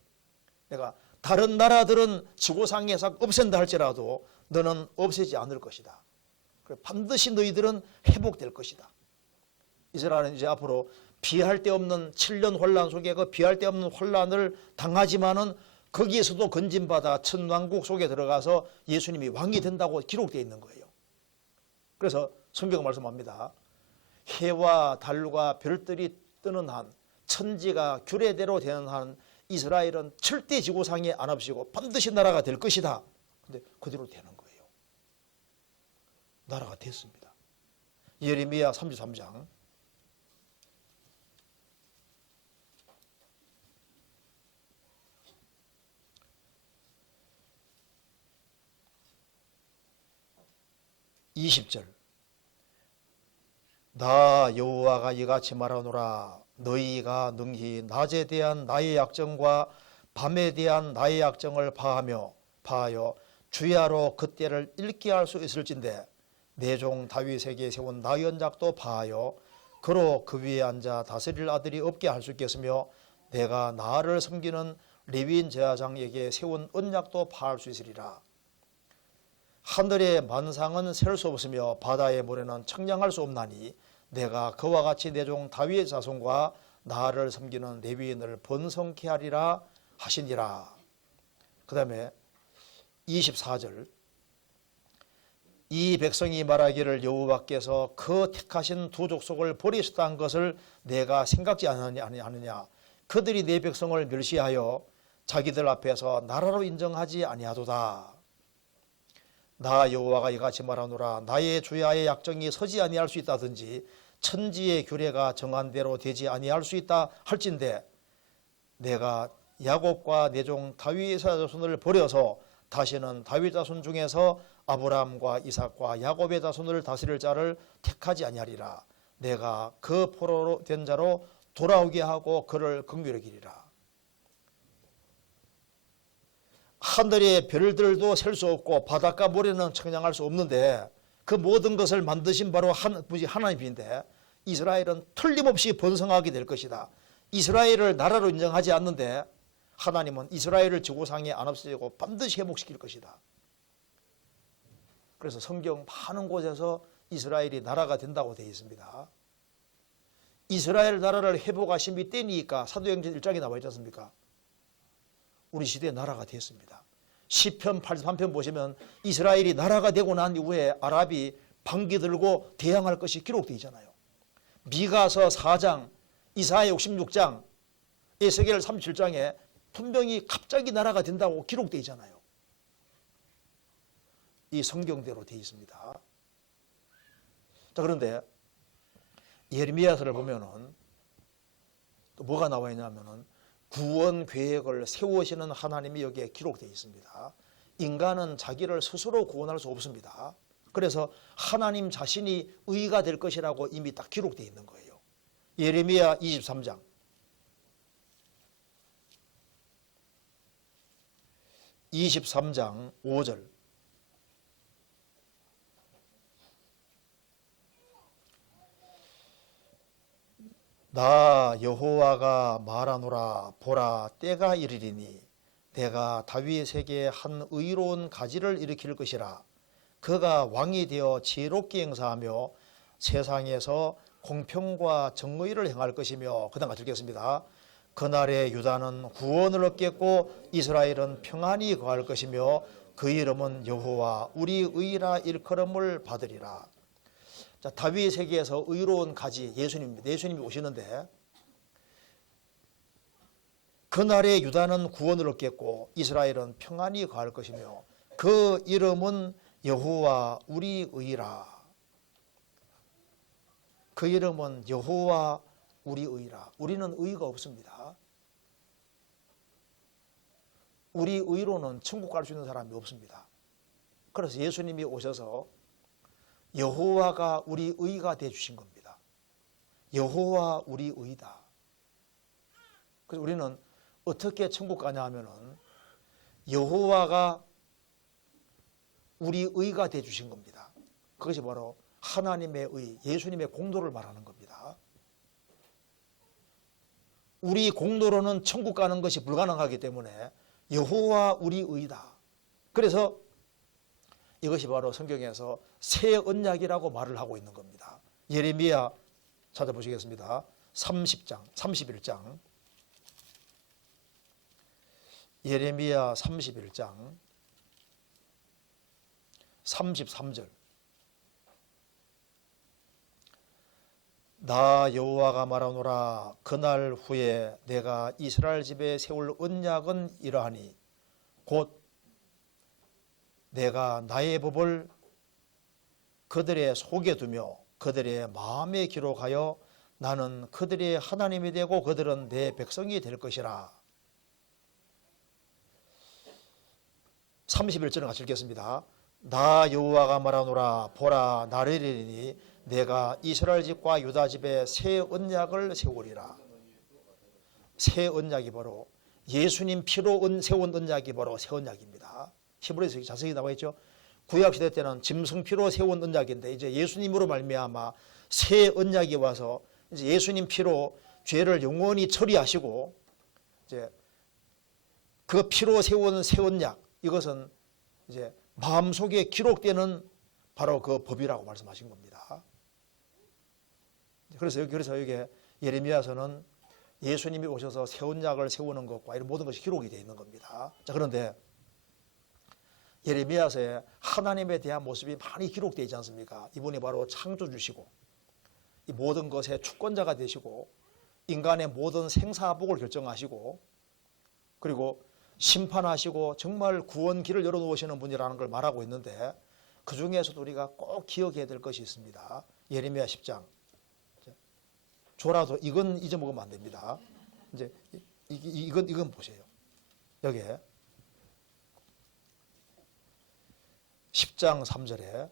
내가 다른 나라들은 지구상에서 없앤다 할지라도 너는 없애지 않을 것이다. 반드시 너희들은 회복될 것이다. 이스라엘은 이제 앞으로 비할 데 없는 7년 혼란 속에 그 비할 데 없는 혼란을 당하지만은 거기에서도 건진받아 천왕국 속에 들어가서 예수님이 왕이 된다고 기록되어 있는 거예요. 그래서 성경은 말씀합니다. 해와 달과 별들이 뜨는 한 천지가 규례대로 되는 한 이스라엘은 절대 지구상에 안 없이고 반드시 나라가 될 것이다. 근데 그대로 되는 거예요. 나라가 됐습니다. 예레미야 33장 20절 나 여호와가 이같이 말하노라. 너희가 능히 낮에 대한 나의 약정과 밤에 대한 나의 약정을 파하여 주야로 그때를 읽게 할 수 있을진데 내 종 다윗에게 세운 나의 언약도 파하여 그로 그 위에 앉아 다스릴 아들이 없게 할 수 있겠으며 내가 나를 섬기는 레위인 제사장에게 세운 언약도 파할 수 있으리라. 하늘의 만상은 셀 수 없으며 바다의 모래는 청량할 수 없나니 내가 그와 같이 내 종 다윗의 자손과 나를 섬기는 레위인을 번성케 하리라 하시니라. 그 다음에 24절 이 백성이 말하기를 여호와께서 그 택하신 두 족속을 버리셨다는 것을 내가 생각지 않느냐. 그들이 내 백성을 멸시하여 자기들 앞에서 나라로 인정하지 아니하도다. 나 여호와가 이같이 말하노라. 나의 주야의 약정이 서지 아니할 수 있다든지 천지의 규례가 정한 대로 되지 아니할 수 있다 할진대 내가 야곱과 내 종 다윗의 자손을 버려서 다시는 다윗 자손 중에서 아브라함과 이삭과 야곱의 자손을 다스릴 자를 택하지 아니하리라. 내가 그 포로로 된 자로 돌아오게 하고 그를 긍휼히 여기리라. 하늘의 별들도 셀 수 없고 바닷가 모래는 청량할 수 없는데 그 모든 것을 만드신 바로 하나님인데 이스라엘은 틀림없이 번성하게 될 것이다. 이스라엘을 나라로 인정하지 않는데 하나님은 이스라엘을 지구상에 안 없애고 반드시 회복시킬 것이다. 그래서 성경 많은 곳에서 이스라엘이 나라가 된다고 되어 있습니다. 이스라엘 나라를 회복하심이 때니까 사도행전 1장에 나와 있지 않습니까? 우리 시대에 나라가 됐습니다. 시편 83편 보시면 이스라엘이 나라가 되고 난 이후에 아랍이 방기 들고 대항할 것이 기록되어 있잖아요. 미가서 4장, 이사야 66장, 에스겔 37장에 분명히 갑자기 나라가 된다고 기록되어 있잖아요. 이 성경대로 되어 있습니다. 자, 그런데 예레미야서를 보면은 또 뭐가 나와 있냐면은 구원 계획을 세우시는 하나님이 여기에 기록되어 있습니다. 인간은 자기를 스스로 구원할 수 없습니다. 그래서 하나님 자신이 의가 될 것이라고 이미 딱 기록되어 있는 거예요. 예레미야 23장 23장 5절 나 여호와가 말하노라. 보라, 때가 이르리니 내가 다윗에게 한 의로운 가지를 일으킬 것이라. 그가 왕이 되어 지혜롭게 행사하며 세상에서 공평과 정의를 행할 것이며. 그 다음 같이 읽겠습니다. 그날에 유다는 구원을 얻겠고 이스라엘은 평안히 거할 것이며 그 이름은 여호와 우리 의라 일컬음을 받으리라. 자, 다윗에게서 의로운 가지 예수님입니다. 예수님이 오시는데 그날에 유다는 구원을 얻겠고 이스라엘은 평안히 거할 것이며 그 이름은 여호와 우리 의라. 그 이름은 여호와 우리 의라. 우리는 의가 없습니다. 우리 의로는 천국 갈 수 있는 사람이 없습니다. 그래서 예수님이 오셔서 여호와가 우리 의가 되어주신 겁니다. 여호와 우리 의다. 그래서 우리는 어떻게 천국 가냐 하면은 여호와가 우리 의가 되어주신 겁니다. 그것이 바로 하나님의 의, 예수님의 공로를 말하는 겁니다. 우리 공로로는 천국 가는 것이 불가능하기 때문에 여호와 우리 의다. 그래서 이것이 바로 성경에서 새 언약이라고 말을 하고 있는 겁니다. 예레미야 찾아보시겠습니다. 30장, 31장. 예레미야 31장 33절. 나 여호와가 말하노라. 그날 후에 내가 이스라엘 집에 세울 언약은 이러하니 곧 내가 나의 법을 그들의 속에 두며 그들의 마음에 기록하여 나는 그들의 하나님이 되고 그들은 내 백성이 될 것이라. 31절을 같이 읽겠습니다. 나 여호와가 말하노라. 보라, 나를 이르니 내가 이스라엘 집과 유다 집에 새 언약을 세우리라. 새 언약이 바로 예수님 피로 세운 언약이 바로 새 언약입니다. 히브리서에 자세히 나와 있죠. 구약 시대 때는 짐승피로 세운 언약인데 이제 예수님으로 말미암아 새 언약이 와서 이제 예수님 피로 죄를 영원히 처리하시고 이제 그 피로 세운 새 언약, 이것은 이제 마음속에 기록되는 바로 그 법이라고 말씀하신 겁니다. 그래서 여기 예레미야서는 예수님이 오셔서 새 언약을 세우는 것과 이런 모든 것이 기록이 되어 있는 겁니다. 자, 그런데 예레미야서에 하나님에 대한 모습이 많이 기록되어 있지 않습니까? 이분이 바로 창조주시고 이 모든 것의 주권자가 되시고 인간의 모든 생사복을 결정하시고 그리고 심판하시고 정말 구원길을 열어놓으시는 분이라는 걸 말하고 있는데 그 중에서도 우리가 꼭 기억해야 될 것이 있습니다. 예레미야 10장. 조라도 이건 잊어먹으면 안 됩니다. 이제 이건 보세요. 여기에 10장 3절에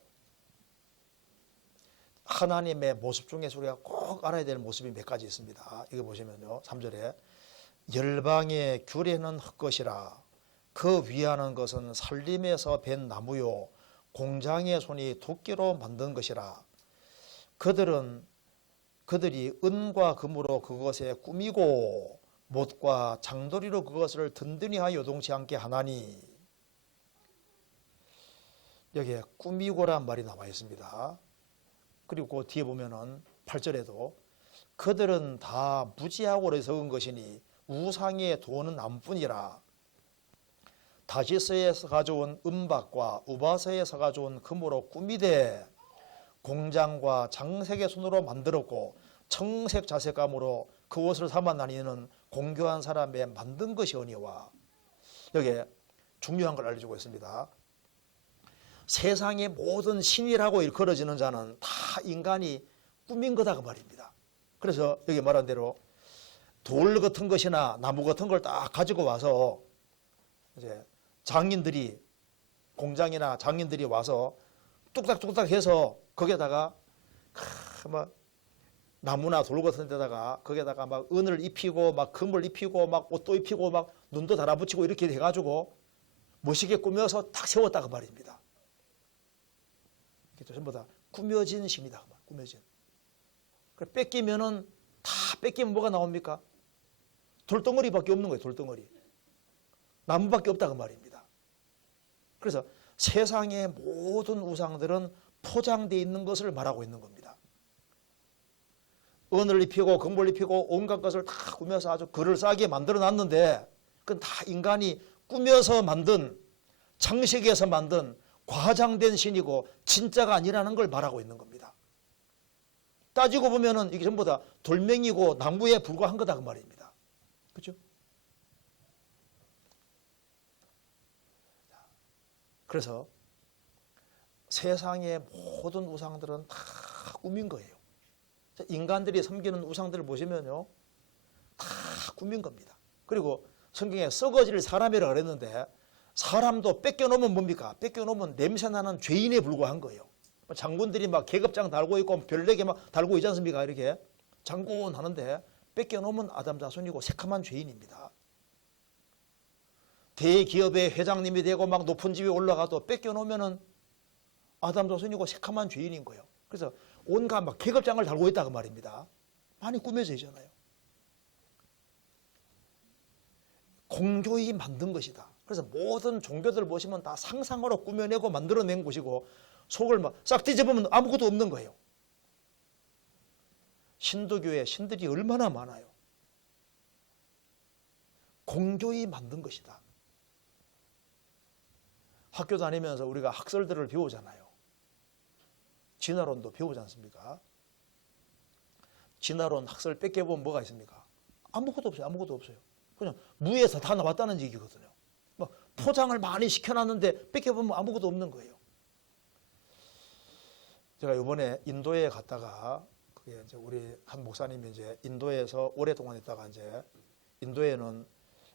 하나님의 모습 중에서 우리가 꼭 알아야 될 모습이 몇 가지 있습니다. 이거 보시면요. 3절에 열방의 규례는 헛것이라 그 위하는 것은 살림에서 벤 나무요 공장의 손이 도끼로 만든 것이라 그들이 은과 금으로 그것에 꾸미고 못과 장도리로 그것을 든든히 하여 요동치 않게 하나니. 여기에 꾸미고란 말이 나와 있습니다. 그리고 그 뒤에 보면은 8절에도 그들은 다 무지하고 어리석은 것이니 우상의 도는 나무뿐이라 다시스에서 가져온 은박과 우바스에서 가져온 금으로 꾸미되 공장과 장색의 손으로 만들었고 청색 자색감으로 그 옷을 삼아다니는 공교한 사람의 만든 것이오니와. 여기에 중요한 걸 알려주고 있습니다. 세상의 모든 신이라고 일컬어지는 자는 다 인간이 꾸민 거다 그 말입니다. 그래서 여기 말한 대로 돌 같은 것이나 나무 같은 걸 딱 가지고 와서 이제 장인들이 공장이나 장인들이 와서 뚝딱뚝딱 해서 거기에다가 막 나무나 돌 같은 데다가 거기에다가 막 은을 입히고 막 금을 입히고 막 옷도 입히고 막 눈도 달아붙이고 이렇게 해가지고 멋있게 꾸며서 딱 세웠다 그 말입니다. 이게 전부 다 꾸며진 신이다. 꾸며진. 뺏기면은 다 뺏기면 뭐가 나옵니까? 돌덩어리밖에 없는 거예요. 돌덩어리. 나무밖에 없다 그 말입니다. 그래서 세상의 모든 우상들은 포장되어 있는 것을 말하고 있는 겁니다. 은을 입히고 금을 입히고 온갖 것을 다 꾸며서 아주 그럴싸하게 만들어 놨는데 그건 다 인간이 꾸며서 만든 장식에서 만든 과장된 신이고 진짜가 아니라는 걸 말하고 있는 겁니다. 따지고 보면은 이게 전부 다 돌멩이고 나무에 불과한 거다 그 말입니다. 그렇죠? 그래서 세상의 모든 우상들은 다 꾸민 거예요. 인간들이 섬기는 우상들을 보시면요, 다 꾸민 겁니다. 그리고 성경에 썩어질 사람이라 그랬는데 사람도 뺏겨놓으면 뭡니까? 뺏겨놓으면 냄새나는 죄인에 불과한 거예요. 장군들이 막 계급장 달고 있고 별내게 막 달고 있지 않습니까? 이렇게 장군 하는데 뺏겨놓으면 아담 자손이고 새카만 죄인입니다. 대기업의 회장님이 되고 막 높은 집에 올라가도 뺏겨놓으면은 아담 자손이고 새카만 죄인인 거예요. 그래서 온갖 막 계급장을 달고 있다 그 말입니다. 많이 꾸며져 있잖아요. 공교히 만든 것이다. 그래서 모든 종교들 보시면 다 상상으로 꾸며내고 만들어낸 곳이고 속을 막 싹 뒤집으면 아무것도 없는 거예요. 신도교에 신들이 얼마나 많아요. 공교히 만든 것이다. 학교 다니면서 우리가 학설들을 배우잖아요. 진화론도 배우지 않습니까? 진화론 학설 뺏겨보면 뭐가 있습니까? 아무것도 없어요. 아무것도 없어요. 그냥 무에서 다 나왔다는 얘기거든요. 막 포장을 많이 시켜놨는데 뺏겨보면 아무것도 없는 거예요. 제가 이번에 인도에 갔다가 그게 이제 우리 한 목사님이 이제 인도에서 오랫동안 있다가 이제 인도에는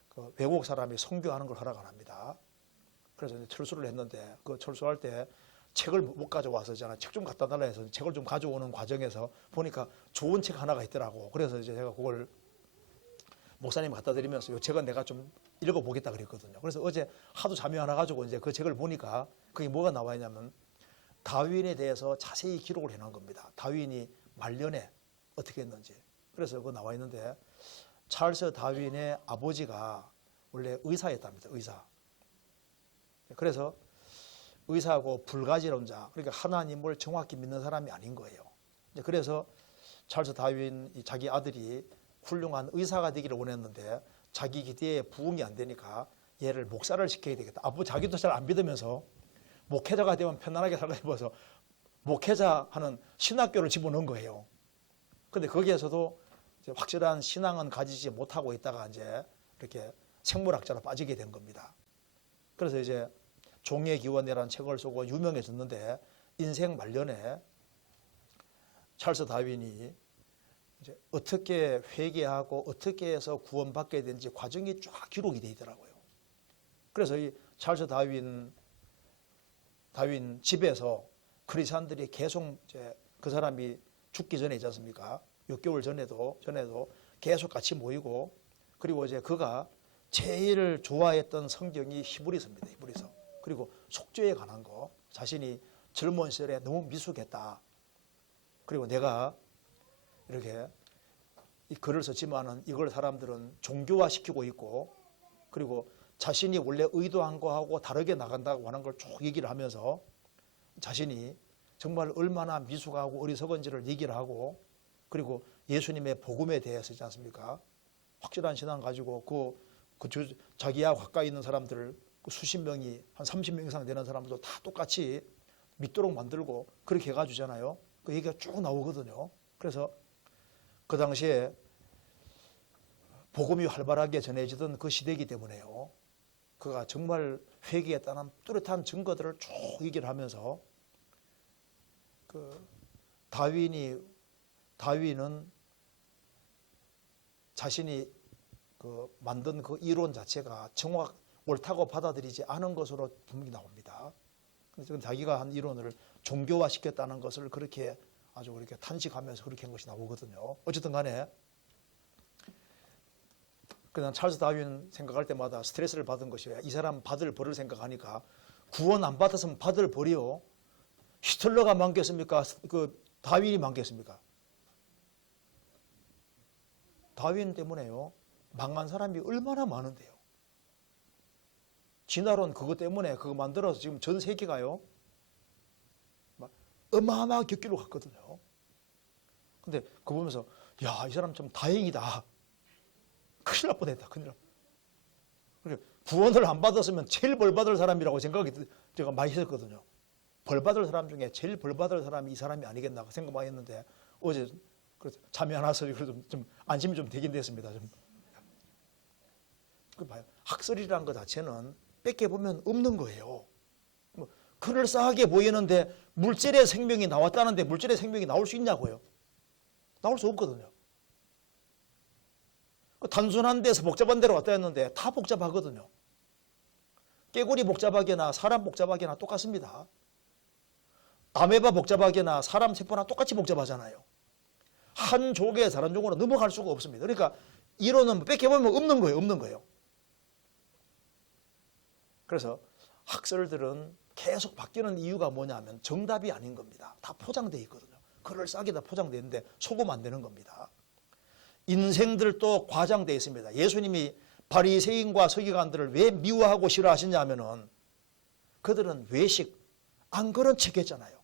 그 외국 사람이 선교하는 걸 허락 안 합니다. 그래서 이제 철수를 했는데 그 철수할 때 책을 못 가져와서 책 좀 갖다 달라 해서 책을 좀 가져오는 과정에서 보니까 좋은 책 하나가 있더라고. 그래서 이제 제가 그걸 목사님 갖다 드리면서 이 책은 내가 좀 읽어보겠다 그랬거든요. 그래서 어제 하도 잠이 안 와가지고 이제 그 책을 보니까 그게 뭐가 나와 있냐면 다윈에 대해서 자세히 기록을 해놓은 겁니다. 다윈이 말년에 어떻게 했는지. 그래서 그거 나와 있는데 찰스 다윈의 아버지가 원래 의사였답니다. 의사. 그래서 의사하고 불가지론자, 그러니까 하나님을 정확히 믿는 사람이 아닌 거예요. 그래서 찰스 다윈이 자기 아들이 훌륭한 의사가 되기를 원했는데 자기 기대에 부응이 안 되니까 얘를 목사를 시켜야 되겠다. 자기도 잘 안 믿으면서 목회자가 되면 편안하게 살다 싶어서 목회자 하는 신학교를 집어넣은 거예요. 그런데 거기에서도 이제 확실한 신앙은 가지지 못하고 있다가 이제 이렇게 생물학자로 빠지게 된 겁니다. 그래서 이제 종의 기원이라는 책을 쓰고 유명해졌는데 인생 말년에 찰스 다윈이 이제 어떻게 회개하고 어떻게 해서 구원받게 되는지 과정이 쫙 기록이 되어 있더라고요. 그래서 이 찰스 다윈 집에서 크리스찬들이 계속 이제 그 사람이 죽기 전에 있지 않습니까? 6개월 전에도 계속 같이 모이고, 그리고 이제 그가 제일 좋아했던 성경이 히브리서입니다. 히브리서. 그리고 속죄에 관한 거, 자신이 젊은 시절에 너무 미숙했다. 그리고 내가 이렇게 이 글을 썼지만은 이걸 사람들은 종교화시키고 있고, 그리고 자신이 원래 의도한 거하고 다르게 나간다고 하는 걸 쭉 얘기를 하면서 자신이 정말 얼마나 미숙하고 어리석은지를 얘기를 하고, 그리고 예수님의 복음에 대해서 있지 않습니까? 확실한 신앙 가지고 자기와 가까이 있는 사람들 수십 명이 한 30명 이상 되는 사람들도 다 똑같이 믿도록 만들고 그렇게 해가지잖아요. 그 얘기가 쭉 나오거든요. 그래서 그 당시에 복음이 활발하게 전해지던 그 시대이기 때문에요. 그가 정말 회개했다는 뚜렷한 증거들을 쭉 얘기를 하면서 다윈은 자신이 만든 그 이론 자체가 옳다고 받아들이지 않은 것으로 분명히 나옵니다. 그래서 자기가 한 이론을 종교화시켰다는 것을 그렇게 아주 그렇게 탄식하면서 그렇게 한 것이 나오거든요. 어쨌든 간에 그냥 찰스 다윈 생각할 때마다 스트레스를 받은 것이에요. 이 사람 받을 벌을 생각하니까 구원 안 받았으면 받을 벌이요. 히틀러가 많겠습니까? 다윈이 많겠습니까? 다윈 때문에요. 망한 사람이 얼마나 많은데요. 진화론 그것 때문에 그거 만들어서 지금 전 세계가요. 어마어마하게 격기로 갔거든요. 근데 그거 보면서 야, 이 사람 좀 다행이다. 큰일 날 뻔했다. 큰일 날 뻔했다. 구원을 안 받았으면 제일 벌받을 사람이라고 생각이 제가 많이 했었거든요. 벌받을 사람 중에 제일 벌받을 사람이 이 사람이 아니겠나 생각 많이 했는데 어제 잠이 안 와서 좀 안심이 좀 되긴 됐습니다. 봐요. 학설이라는 것 자체는 뺏겨보면 없는 거예요. 그럴싸하게 보이는데 물질의 생명이 나왔다는데 물질의 생명이 나올 수 있냐고요. 나올 수 없거든요. 단순한 데서 복잡한 데로 왔다 했는데 다 복잡하거든요. 깨구리 복잡하게나 사람 복잡하게나 똑같습니다. 아메바 복잡하게나 사람 세포나 똑같이 복잡하잖아요. 한 족에 다른 족으로 넘어갈 수가 없습니다. 그러니까 이론은 뺏겨보면 없는 거예요. 없는 거예요. 그래서 학설들은 계속 바뀌는 이유가 뭐냐면 정답이 아닌 겁니다. 다 포장되어 있거든요. 그럴싸하게 다 포장되어 있는데 속으면 안 되는 겁니다. 인생들도 과장되어 있습니다. 예수님이 바리새인과 서기관들을 왜 미워하고 싫어하시냐 하면은 그들은 외식, 안 그런 척 했잖아요.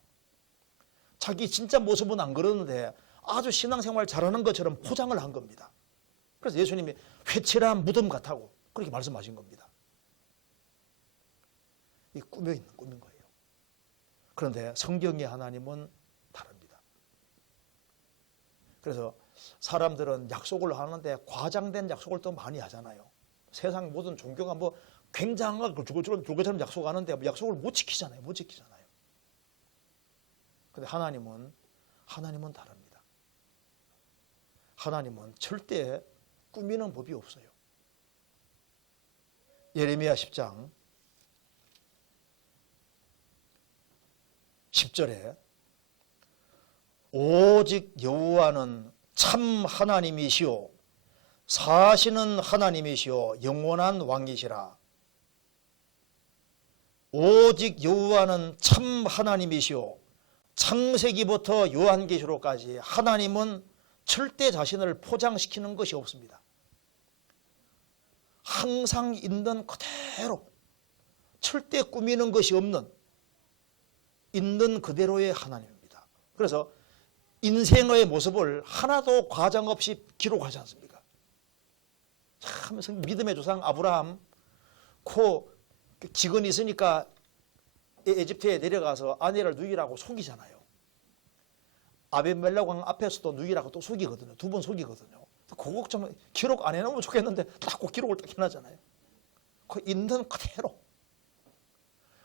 자기 진짜 모습은 안 그러는데 아주 신앙생활 잘하는 것처럼 포장을 한 겁니다. 그래서 예수님이 회칠한 무덤 같다고 그렇게 말씀하신 겁니다. 이 꾸며 있는 꿈인 거예요. 그런데 성경의 하나님은 다릅니다. 그래서 사람들은 약속을 하는데 과장된 약속을 또 많이 하잖아요. 세상 모든 종교가 뭐 굉장한 줄것처럼 약속하는데 약속을 못 지키잖아요. 못 지키잖아요. 그런데 하나님은 다릅니다. 하나님은 절대 꾸미는 법이 없어요. 예레미야 10장 10절에 오직 여호와는 참 하나님이시오 사시는 하나님이시오 영원한 왕이시라. 오직 여호와는 참 하나님이시오. 창세기부터 요한계시록까지 하나님은 절대 자신을 포장시키는 것이 없습니다. 항상 있는 그대로 절대 꾸미는 것이 없는 있는 그대로의 하나님입니다. 그래서 인생의 모습을 하나도 과장 없이 기록하지 않습니까? 참 믿음의 조상 아브라함 직원이 있으니까 에집트에 내려가서 아내를 누이라고 속이잖아요. 아벤멜렉 왕 앞에서도 누이라고 또 속이거든요. 두 번 속이거든요. 그거 좀 기록 안 해놓으면 좋겠는데 딱 꼭 기록을 딱 해놨잖아요. 그 있는 그대로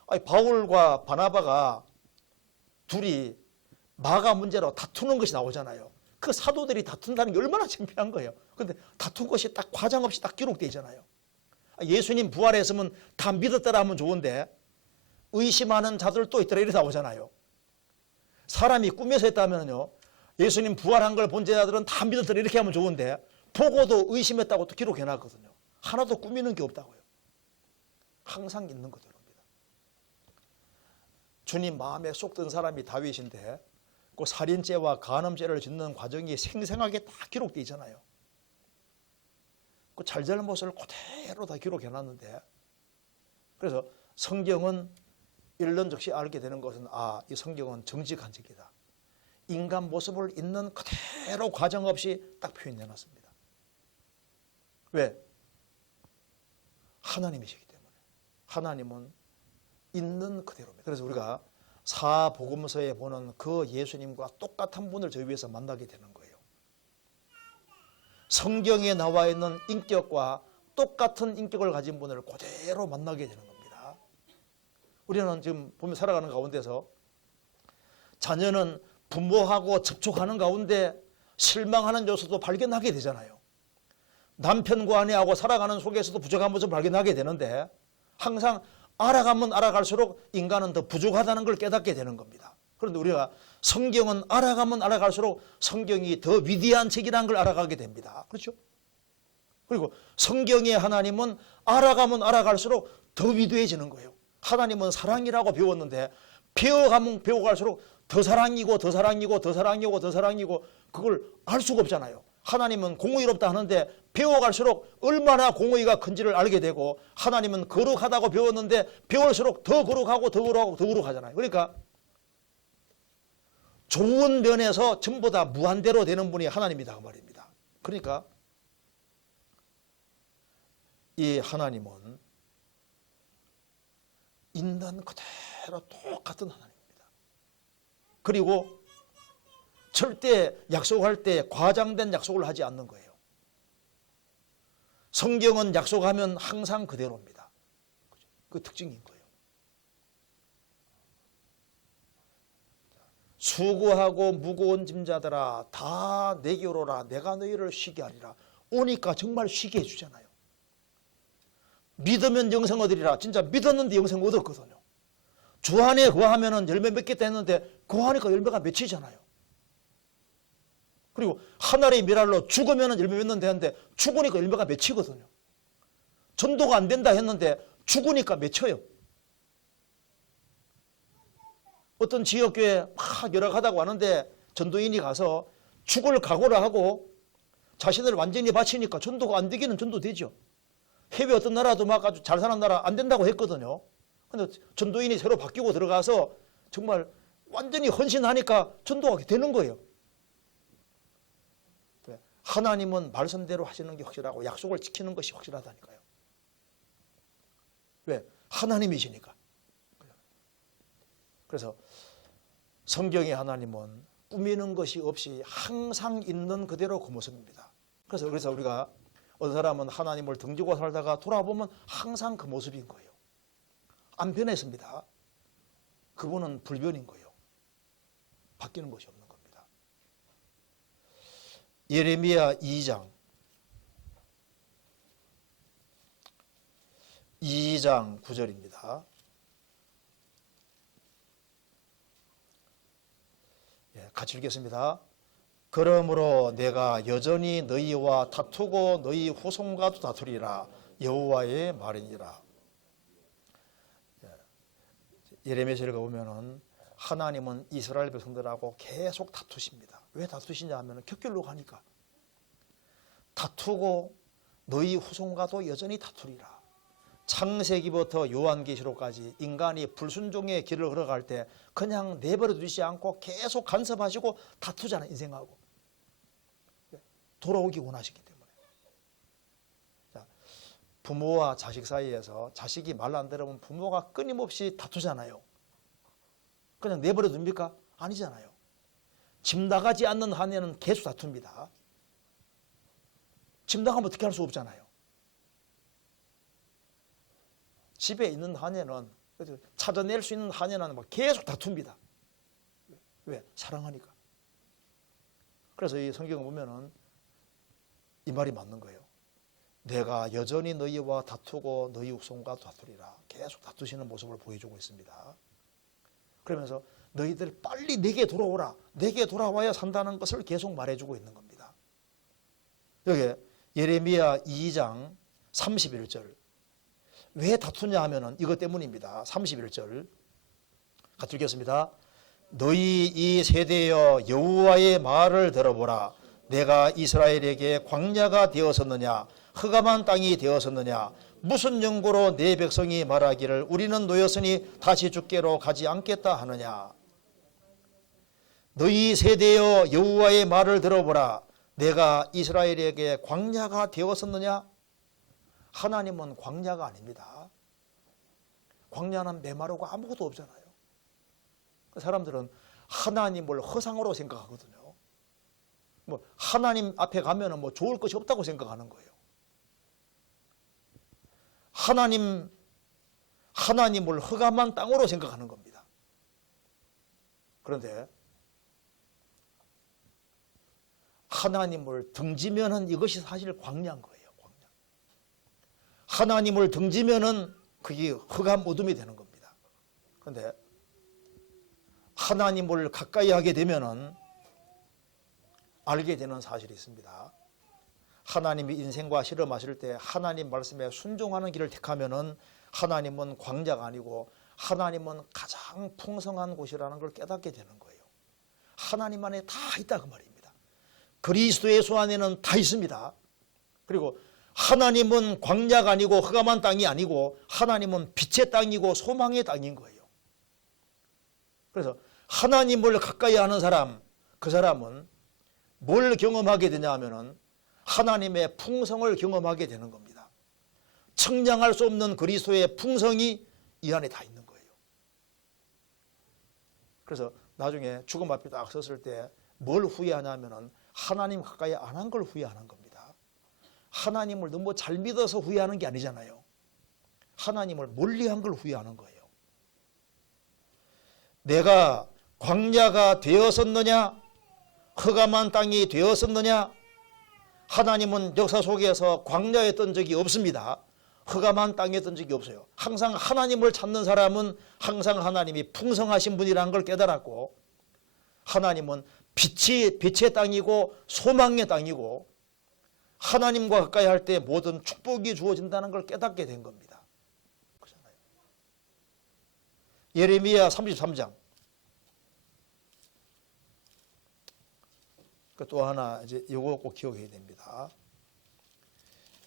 아니, 바울과 바나바가 둘이 마가 문제로 다투는 것이 나오잖아요. 그 사도들이 다툰다는 게 얼마나 창피한 거예요. 그런데 다툰 것이 딱 과장 없이 딱 기록되어 있잖아요. 예수님 부활했으면 다 믿었더라 하면 좋은데 의심하는 자들도 있더라 이렇게 나오잖아요. 사람이 꿈에서 했다면요, 예수님 부활한 걸 본 자들은 다 믿었더라 이렇게 하면 좋은데 보고도 의심했다고 또 기록해놨거든요. 하나도 꾸미는 게 없다고요. 항상 있는 그대로입니다. 주님 마음에 쏙 든 사람이 다윗인데 그 살인죄와 간음죄를 짓는 과정이 생생하게 다 기록되어 있잖아요. 그 잘잘못을 그대로 다 기록해놨는데, 그래서 성경은 읽는 즉시 알게 되는 것은 이 성경은 정직한 책이다. 인간 모습을 있는 그대로 과정 없이 딱 표현해놨습니다. 왜? 하나님이시기 때문에. 하나님은 있는 그대로입니다. 그래서 우리가 사복음서에 보는 그 예수님과 똑같은 분을 저희 위해서 만나게 되는 거예요. 성경에 나와 있는 인격과 똑같은 인격을 가진 분을 그대로 만나게 되는 겁니다. 우리는 지금 보면 살아가는 가운데서 자녀는 부모하고 접촉하는 가운데 실망하는 요소도 발견하게 되잖아요. 남편과 아내하고 살아가는 속에서도 부족한 모습을 발견하게 되는데 항상 알아가면 알아갈수록 인간은 더 부족하다는 걸 깨닫게 되는 겁니다. 그런데 우리가 성경은 알아가면 알아갈수록 성경이 더 위대한 책이라는 걸 알아가게 됩니다. 그렇죠? 그리고 성경의 하나님은 알아가면 알아갈수록 더 위대해지는 거예요. 하나님은 사랑이라고 배웠는데 배워가면 배워갈수록 더 사랑이고 더 사랑이고 더 사랑이고 더 사랑이고 그걸 알 수가 없잖아요. 하나님은 공의롭다 하는데 배워갈수록 얼마나 공의가 큰지를 알게 되고, 하나님은 거룩하다고 배웠는데 배울수록 더 거룩하고 더 거룩하고 더 거룩하잖아요. 그러니까 좋은 면에서 전부 다 무한대로 되는 분이 하나님이다 그 말입니다. 그러니까 이 하나님은 있는 그대로 똑같은 하나님입니다. 그리고 절대 약속할 때 과장된 약속을 하지 않는 거예요. 성경은 약속하면 항상 그대로입니다. 그 특징인 거예요. 수고하고 무거운 짐자들아 다 내게로 오라. 내가 너희를 쉬게 하리라. 오니까 정말 쉬게 해주잖아요. 믿으면 영생 얻으리라. 진짜 믿었는데 영생 얻었거든요. 주 안에 거하면 열매 맺겠다 했는데 거하니까 열매가 맺히잖아요. 그리고 하늘의 미랄로 죽으면 열매 맺는 데는데 죽으니까 열매가 맺히거든요. 전도가 안 된다 했는데 죽으니까 맺혀요. 어떤 지역교회 막 열악하다고 하는데 전도인이 가서 죽을 각오를 하고 자신을 완전히 바치니까 전도가 안 되기는 전도되죠. 해외 어떤 나라도 막 아주 잘 사는 나라 안 된다고 했거든요. 근데 전도인이 새로 바뀌고 들어가서 정말 완전히 헌신하니까 전도가 되는 거예요. 하나님은 말씀대로 하시는 게 확실하고 약속을 지키는 것이 확실하다니까요. 왜? 하나님이시니까. 그래서 성경의 하나님은 꾸미는 것이 없이 항상 있는 그대로 그 모습입니다. 그래서 우리가 어떤 사람은 하나님을 등지고 살다가 돌아보면 항상 그 모습인 거예요. 안 변했습니다. 그분은 불변인 거예요. 바뀌는 것이 없는 겁니다. 예레미야 2장 9절입니다. 같이 읽겠습니다. 그러므로 내가 여전히 너희와 다투고 너희 후손과도 다투리라. 여호와의 말이니라. 예레미야서를 보면은 하나님은 이스라엘 백성들하고 계속 다투십니다. 왜 다투시냐 하면 격결로 가니까. 다투고 너희 후손과도 여전히 다투리라. 창세기부터 요한계시록까지 인간이 불순종의 길을 걸어갈 때 그냥 내버려 두지 않고 계속 간섭하시고 다투잖아요. 인생하고. 돌아오기 원하시기 때문에. 부모와 자식 사이에서 자식이 말 안 들으면 부모가 끊임없이 다투잖아요. 그냥 내버려 둡니까? 아니잖아요. 집 나가지 않는 한에는 계속 다툽니다. 집 나가면 어떻게 할 수 없잖아요. 집에 있는 한에는 찾아낼 수 있는 한에는 막 계속 다툽니다. 왜? 사랑하니까. 그래서 이 성경을 보면은 이 말이 맞는 거예요. 내가 여전히 너희와 다투고 너희 후손과 다투리라. 계속 다투시는 모습을 보여주고 있습니다. 그러면서 너희들 빨리 내게 돌아오라. 내게 돌아와야 산다는 것을 계속 말해주고 있는 겁니다. 여기 예레미야 2장 31절. 왜 다투냐 하면은 이것 때문입니다. 31절 같이 읽겠습니다. 너희 이 세대여 여호와의 말을 들어보라. 내가 이스라엘에게 광야가 되었었느냐 흑암한 땅이 되었었느냐 무슨 연고로 내 백성이 말하기를 우리는 노였으니 다시 주께로 가지 않겠다 하느냐. 너희 세대여 여호와의 말을 들어보라. 내가 이스라엘에게 광야가 되었었느냐. 하나님은 광야가 아닙니다. 광야는 메마르고 아무것도 없잖아요. 사람들은 하나님을 허상으로 생각하거든요. 뭐 하나님 앞에 가면은 뭐 좋을 것이 없다고 생각하는 거예요. 하나님을 흑암한 땅으로 생각하는 겁니다. 그런데 하나님을 등지면은 이것이 사실 광야인 거예요. 광야. 하나님을 등지면은 그게 흑암 어둠이 되는 겁니다. 그런데 하나님을 가까이 하게 되면은 알게 되는 사실이 있습니다. 하나님이 인생과 실험하실 때 하나님 말씀에 순종하는 길을 택하면은 하나님은 광야가 아니고 하나님은 가장 풍성한 곳이라는 걸 깨닫게 되는 거예요. 하나님 안에 다 있다 그 말입니다. 그리스도 예수 안에는 다 있습니다. 그리고 하나님은 광야가 아니고 흑암한 땅이 아니고 하나님은 빛의 땅이고 소망의 땅인 거예요. 그래서 하나님을 가까이 하는 사람, 그 사람은 뭘 경험하게 되냐 하면은 하나님의 풍성을 경험하게 되는 겁니다. 측량할 수 없는 그리스도의 풍성이 이 안에 다 있는 거예요. 그래서 나중에 죽음 앞에 딱 섰을 때 뭘 후회하냐면은 하나님 가까이 안 한 걸 후회하는 겁니다. 하나님을 너무 잘 믿어서 후회하는 게 아니잖아요. 하나님을 멀리한 걸 후회하는 거예요. 내가 광야가 되었었느냐 흑암한 땅이 되었었느냐. 하나님은 역사 속에서 광야였던 적이 없습니다. 흑암한 땅이었던 적이 없어요. 항상 하나님을 찾는 사람은 항상 하나님이 풍성하신 분이라는 걸 깨달았고 하나님은 빛의 땅이고 소망의 땅이고 하나님과 가까이 할 때 모든 축복이 주어진다는 걸 깨닫게 된 겁니다. 그렇잖아요. 예레미야 33장 또 하나 이제 이거 꼭 기억해야 됩니다.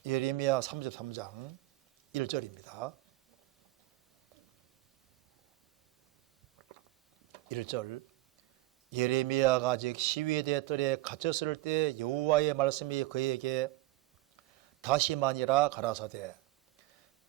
예레미야 33장 1절입니다. 1절 예레미야가 아직 시위대 뜰에 갇혔을 때 여호와의 말씀이 그에게 다시만이라 가라사대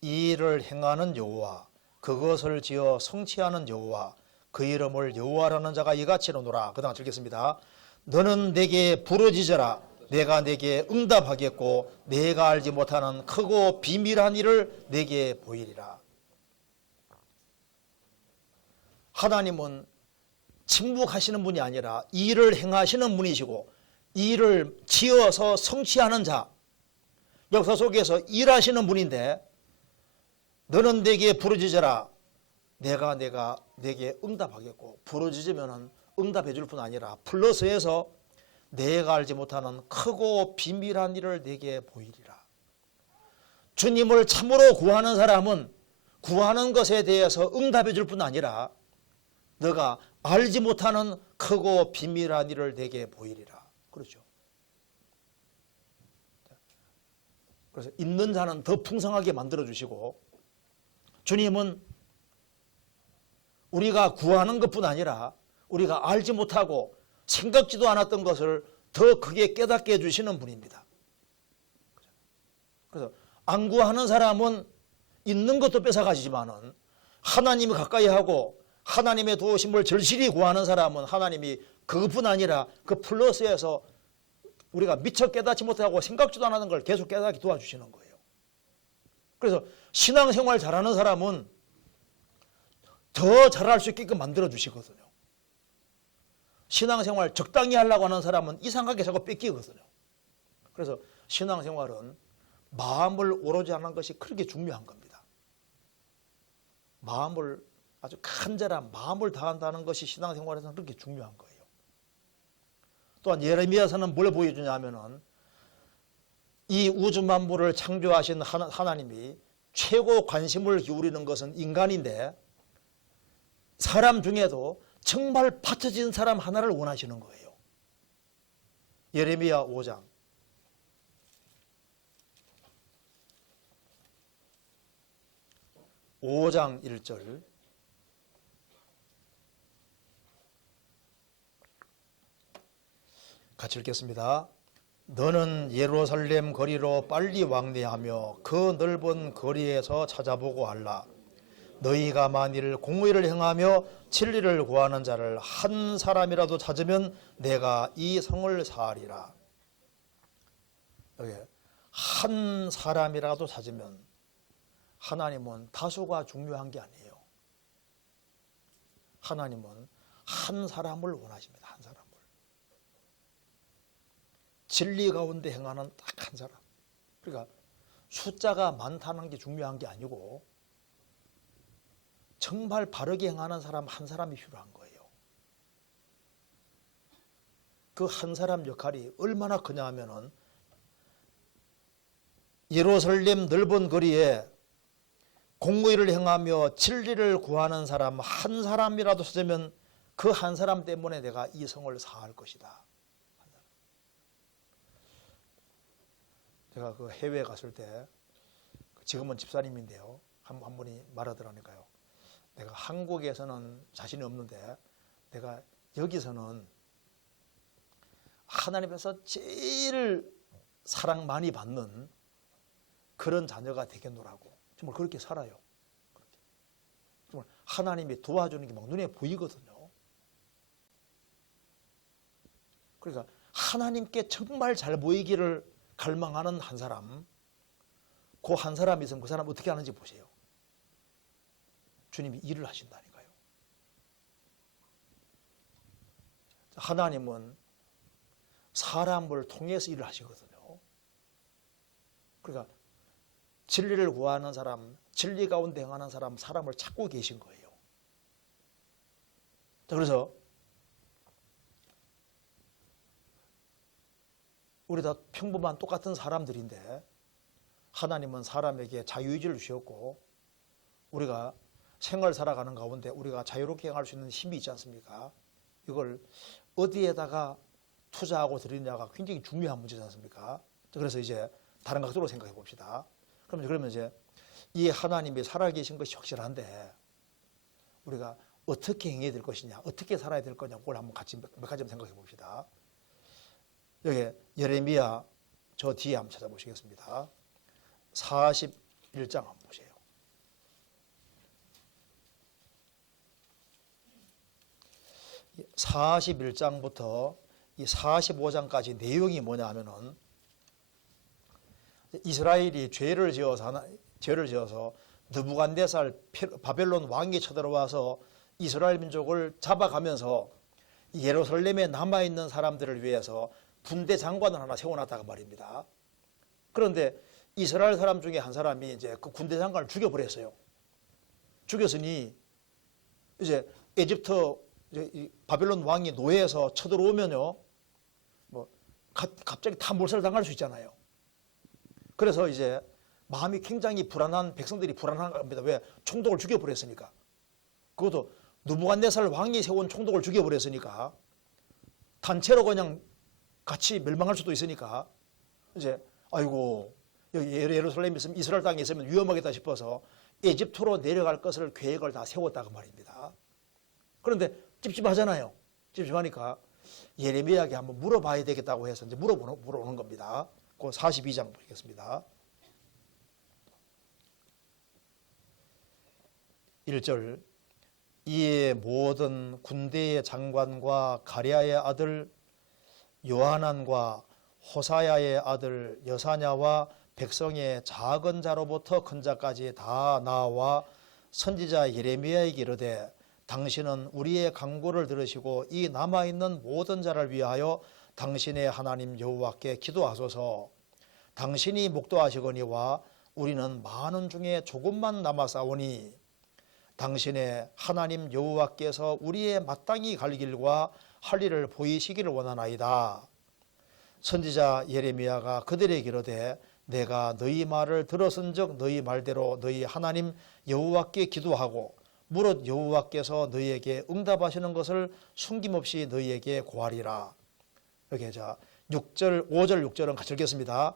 이 일을 행하는 여호와 그것을 지어 성취하는 여호와 그 이름을 여호와라는 자가 이같이 이르노라. 그 다음 읽겠습니다. 너는 내게 부르짖어라. 내가 내게 응답하겠고 내가 알지 못하는 크고 비밀한 일을 내게 보이리라. 하나님은 침묵하시는 분이 아니라 일을 행하시는 분이시고 일을 지어서 성취하는 자, 역사 속에서 일하시는 분인데 너는 내게 부르짖어라. 내가 내게 응답하겠고 부르짖으면 응답해 줄 뿐 아니라 플러스해서 내가 알지 못하는 크고 비밀한 일을 내게 보이리라. 주님을 참으로 구하는 사람은 구하는 것에 대해서 응답해 줄 뿐 아니라 너가 알지 못하는 크고 비밀한 일을 내게 보이리라. 그렇죠. 그래서 있는 자는 더 풍성하게 만들어 주시고 주님은 우리가 구하는 것뿐 아니라 우리가 알지 못하고 생각지도 않았던 것을 더 크게 깨닫게 해주시는 분입니다. 그래서 안 구하는 사람은 있는 것도 뺏어가지지만은 하나님이 가까이 하고 하나님의 도우심을 절실히 구하는 사람은 하나님이 그것뿐 아니라 그 플러스에서 우리가 미처 깨닫지 못하고 생각지도 않았던 걸 계속 깨닫게 도와주시는 거예요. 그래서 신앙생활 잘하는 사람은 더 잘할 수 있게끔 만들어 주시거든요. 신앙생활 적당히 하려고 하는 사람은 이상하게 자꾸 뺏기거든요. 그래서 신앙생활은 마음을 오로지 하는 것이 그렇게 중요한 겁니다. 마음을 아주 간절한 마음을 다한다는 것이 신앙생활에서는 그렇게 중요한 거예요. 또한 예레미야서는 뭘 보여주냐 하면은 이 우주 만물을 창조하신 하나님이 최고 관심을 기울이는 것은 인간인데 사람 중에도 정말 받쳐진 사람 하나를 원하시는 거예요. 예레미야 5장 1절 같이 읽겠습니다. 너는 예루살렘 거리로 빨리 왕래하며 그 넓은 거리에서 찾아보고 알라. 너희가 만일 공의를 행하며 진리를 구하는 자를 한 사람이라도 찾으면 내가 이 성을 사하리라. 여기 한 사람이라도 찾으면 하나님은 다수가 중요한 게 아니에요. 하나님은 한 사람을 원하십니다. 한 사람을. 진리 가운데 행하는 딱 한 사람. 그러니까 숫자가 많다는 게 중요한 게 아니고 정말 바르게 행하는 사람 한 사람이 필요한 거예요. 그 한 사람 역할이 얼마나 크냐 하면은 예루살렘 넓은 거리에 공의를 행하며 진리를 구하는 사람 한 사람이라도 찾으면 그 한 사람 때문에 내가 이 성을 사할 것이다. 제가 그 해외에 갔을 때 지금은 집사님인데요. 한 분이 말하더라니까요. 내가 한국에서는 자신이 없는데 내가 여기서는 하나님께서 제일 사랑 많이 받는 그런 자녀가 되겠노라고. 정말 그렇게 살아요. 정말 하나님이 도와주는 게 막 눈에 보이거든요. 그러니까 하나님께 정말 잘 보이기를 갈망하는 한 사람, 그 한 사람이 있으면 그 사람 어떻게 하는지 보세요. 주님이 일을 하신다니까요. 하나님은 사람을 통해서 일을 하시거든요. 그러니까 진리를 구하는 사람, 진리 가운데 행하는 사람, 사람을 찾고 계신 거예요. 자, 그래서 우리 다 평범한 똑같은 사람들인데 하나님은 사람에게 자유의지를 주셨고 우리가 생활 살아가는 가운데 우리가 자유롭게 행할 수 있는 힘이 있지 않습니까? 이걸 어디에다가 투자하고 드리느냐가 굉장히 중요한 문제지 않습니까? 그래서 이제 다른 각도로 생각해 봅시다. 그러면 이제 이 하나님이 살아계신 것이 확실한데 우리가 어떻게 행해야 될 것이냐, 어떻게 살아야 될 거냐, 그걸 한번 같이 몇 가지 생각해 봅시다. 여기 예레미야 저 뒤에 한번 찾아보시겠습니다. 41장 한번 보세요. 41장부터 이 45장까지 내용이 뭐냐 하면은 이스라엘이 죄를 지어서 느부갓네살 바벨론 왕이 쳐들어와서 이스라엘 민족을 잡아가면서 예루살렘에 남아있는 사람들을 위해서 군대 장관을 하나 세워놨다가 말입니다. 그런데 이스라엘 사람 중에 한 사람이 이제 그 군대 장관을 죽여버렸어요. 죽였으니 이제 에집트 바벨론 왕이 노예에서 쳐들어오면요, 뭐 갑자기 다 몰살당할 수 있잖아요. 그래서 이제 마음이 굉장히 불안한 백성들이 불안한 겁니다. 왜? 총독을 죽여버렸으니까. 그것도 느부갓네살 왕이 세운 총독을 죽여버렸으니까 단체로 그냥 같이 멸망할 수도 있으니까 이제 아이고 여기 예루살렘에 있으면 이스라엘 땅에 있으면 위험하겠다 싶어서 에집트로 내려갈 것을 계획을 다 세웠다고 말입니다. 그런데 찝찝하잖아요. 찝찝하니까 예레미야에게 한번 물어봐야 되겠다고 해서 이제 물어보는 겁니다. 그 42장 보겠습니다. 1절 이에 모든 군대의 장관과 가랴의 아들 요하난과 호사야의 아들 여사냐와 백성의 작은 자로부터 큰 자까지 다 나와 선지자 예레미야에게 이르되 당신은 우리의 간구를 들으시고 이 남아있는 모든 자를 위하여 당신의 하나님 여호와께 기도하소서. 당신이 목도하시거니와 우리는 많은 중에 조금만 남았사오니 당신의 하나님 여호와께서 우리의 마땅히 갈 길과 할 일을 보이시기를 원하나이다. 선지자 예레미야가 그들에게 이르되 내가 너희 말을 들었은즉 너희 말대로 너희 하나님 여호와께 기도하고 무릇 여호와께서 너희에게 응답하시는 것을 숨김없이 너희에게 고하리라. 이렇게 자 6절 5절 6절은 같이 읽겠습니다.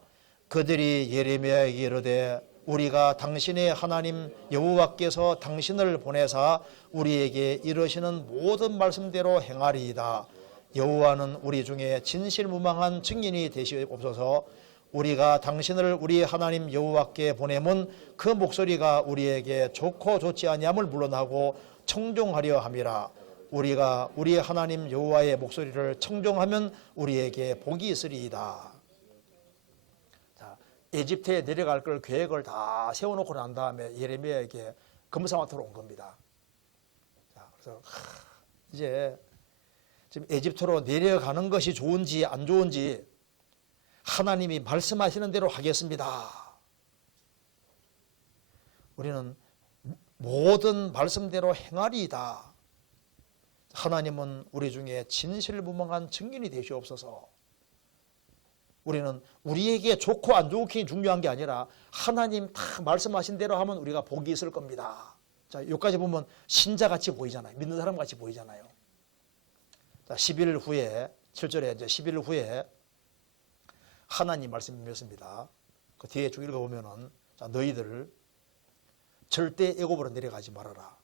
그들이 예레미야에게 이르되 우리가 당신의 하나님 여호와께서 당신을 보내사 우리에게 이르시는 모든 말씀대로 행하리이다. 여호와는 우리 중에 진실무망한 증인이 되시옵소서. 우리가 당신을 우리 하나님 여호와께 보내면 그 목소리가 우리에게 좋고 좋지 아니함을 물론하고 청종하려 함이라. 우리가 우리 하나님 여호와의 목소리를 청종하면 우리에게 복이 있으리이다. 자, 에집트에 내려갈 걸 계획을 다 세워놓고 난 다음에 예레미야에게 검사마터로 온 겁니다. 자, 그래서 이제 지금 에집트로 내려가는 것이 좋은지 안 좋은지 하나님이 말씀하시는 대로 하겠습니다. 우리는 모든 말씀대로 행하리이다. 하나님은 우리 중에 진실무망한 증인이 되시옵소서. 우리는 우리에게 좋고 안 좋기 중요한 게 아니라 하나님 다 말씀하신 대로 하면 우리가 복이 있을 겁니다. 자, 여기까지 보면 신자같이 보이잖아요. 믿는 사람같이 보이잖아요. 자, 10일 후에 7절에 이제 10일 후에 하나님 말씀이 맺습니다. 그 뒤에 쭉 읽어보면은 자, 너희들 절대 애굽으로 내려가지 말아라.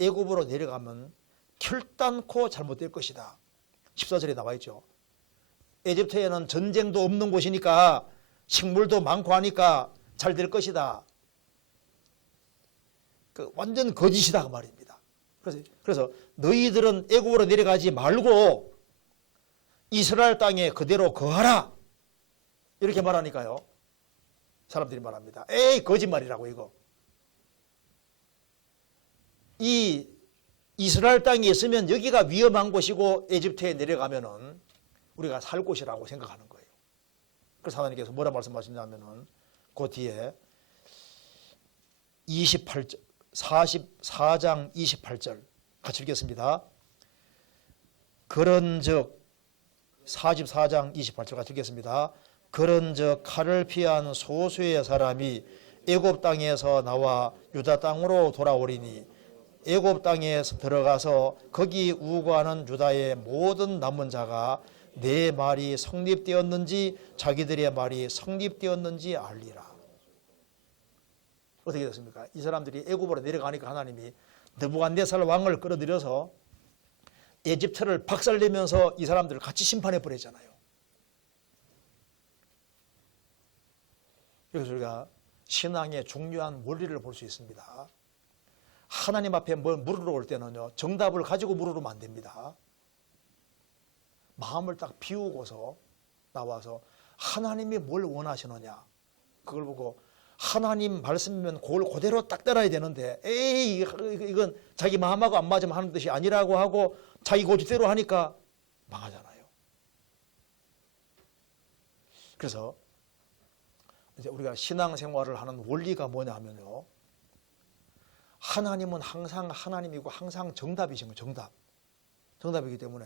애굽으로 내려가면 결단코 잘못될 것이다. 14절에 나와 있죠. 에집트에는 전쟁도 없는 곳이니까 식물도 많고 하니까 잘 될 것이다. 그 완전 거짓이다 그 말입니다. 그래서 너희들은 애굽으로 내려가지 말고 이스라엘 땅에 그대로 거하라. 이렇게 말하니까요. 사람들이 말합니다. 에이 거짓말이라고 이거. 이 이스라엘 땅에 있으면 여기가 위험한 곳이고 에집트에 내려가면은 우리가 살 곳이라고 생각하는 거예요. 그래서 하나님께서 뭐라 말씀하시냐면은 그 뒤에 28절 44장 28절 같이 읽겠습니다. 그런즉 44장 28절 같이 읽겠습니다. 그런즉 칼을 피한 소수의 사람이 애굽 땅에서 나와 유다 땅으로 돌아오리니 애굽 땅에 들어가서 거기 우거하는 유다의 모든 남은 자가 내 말이 성립되었는지 자기들의 말이 성립되었는지 알리라. 어떻게 됐습니까? 이 사람들이 애굽으로 내려가니까 하나님이 느부갓네살 왕을 끌어들여서 에집트를 박살내면서 이 사람들을 같이 심판해 버렸잖아요. 여기서 우리가 신앙의 중요한 원리를 볼 수 있습니다. 하나님 앞에 뭘 물으러 올 때는요, 정답을 가지고 물으면 안 됩니다. 마음을 딱 비우고서 나와서 하나님이 뭘 원하시느냐, 그걸 보고 하나님 말씀이면 그걸 그대로 딱 따라야 되는데, 에이 이건 자기 마음하고 안 맞으면 하는 뜻이 아니라고 하고 자기 고집대로 하니까 망하잖아요. 그래서 이제 우리가 신앙생활을 하는 원리가 뭐냐 하면요, 하나님은 항상 하나님이고 항상 정답이신 거예요. 정답이기 때문에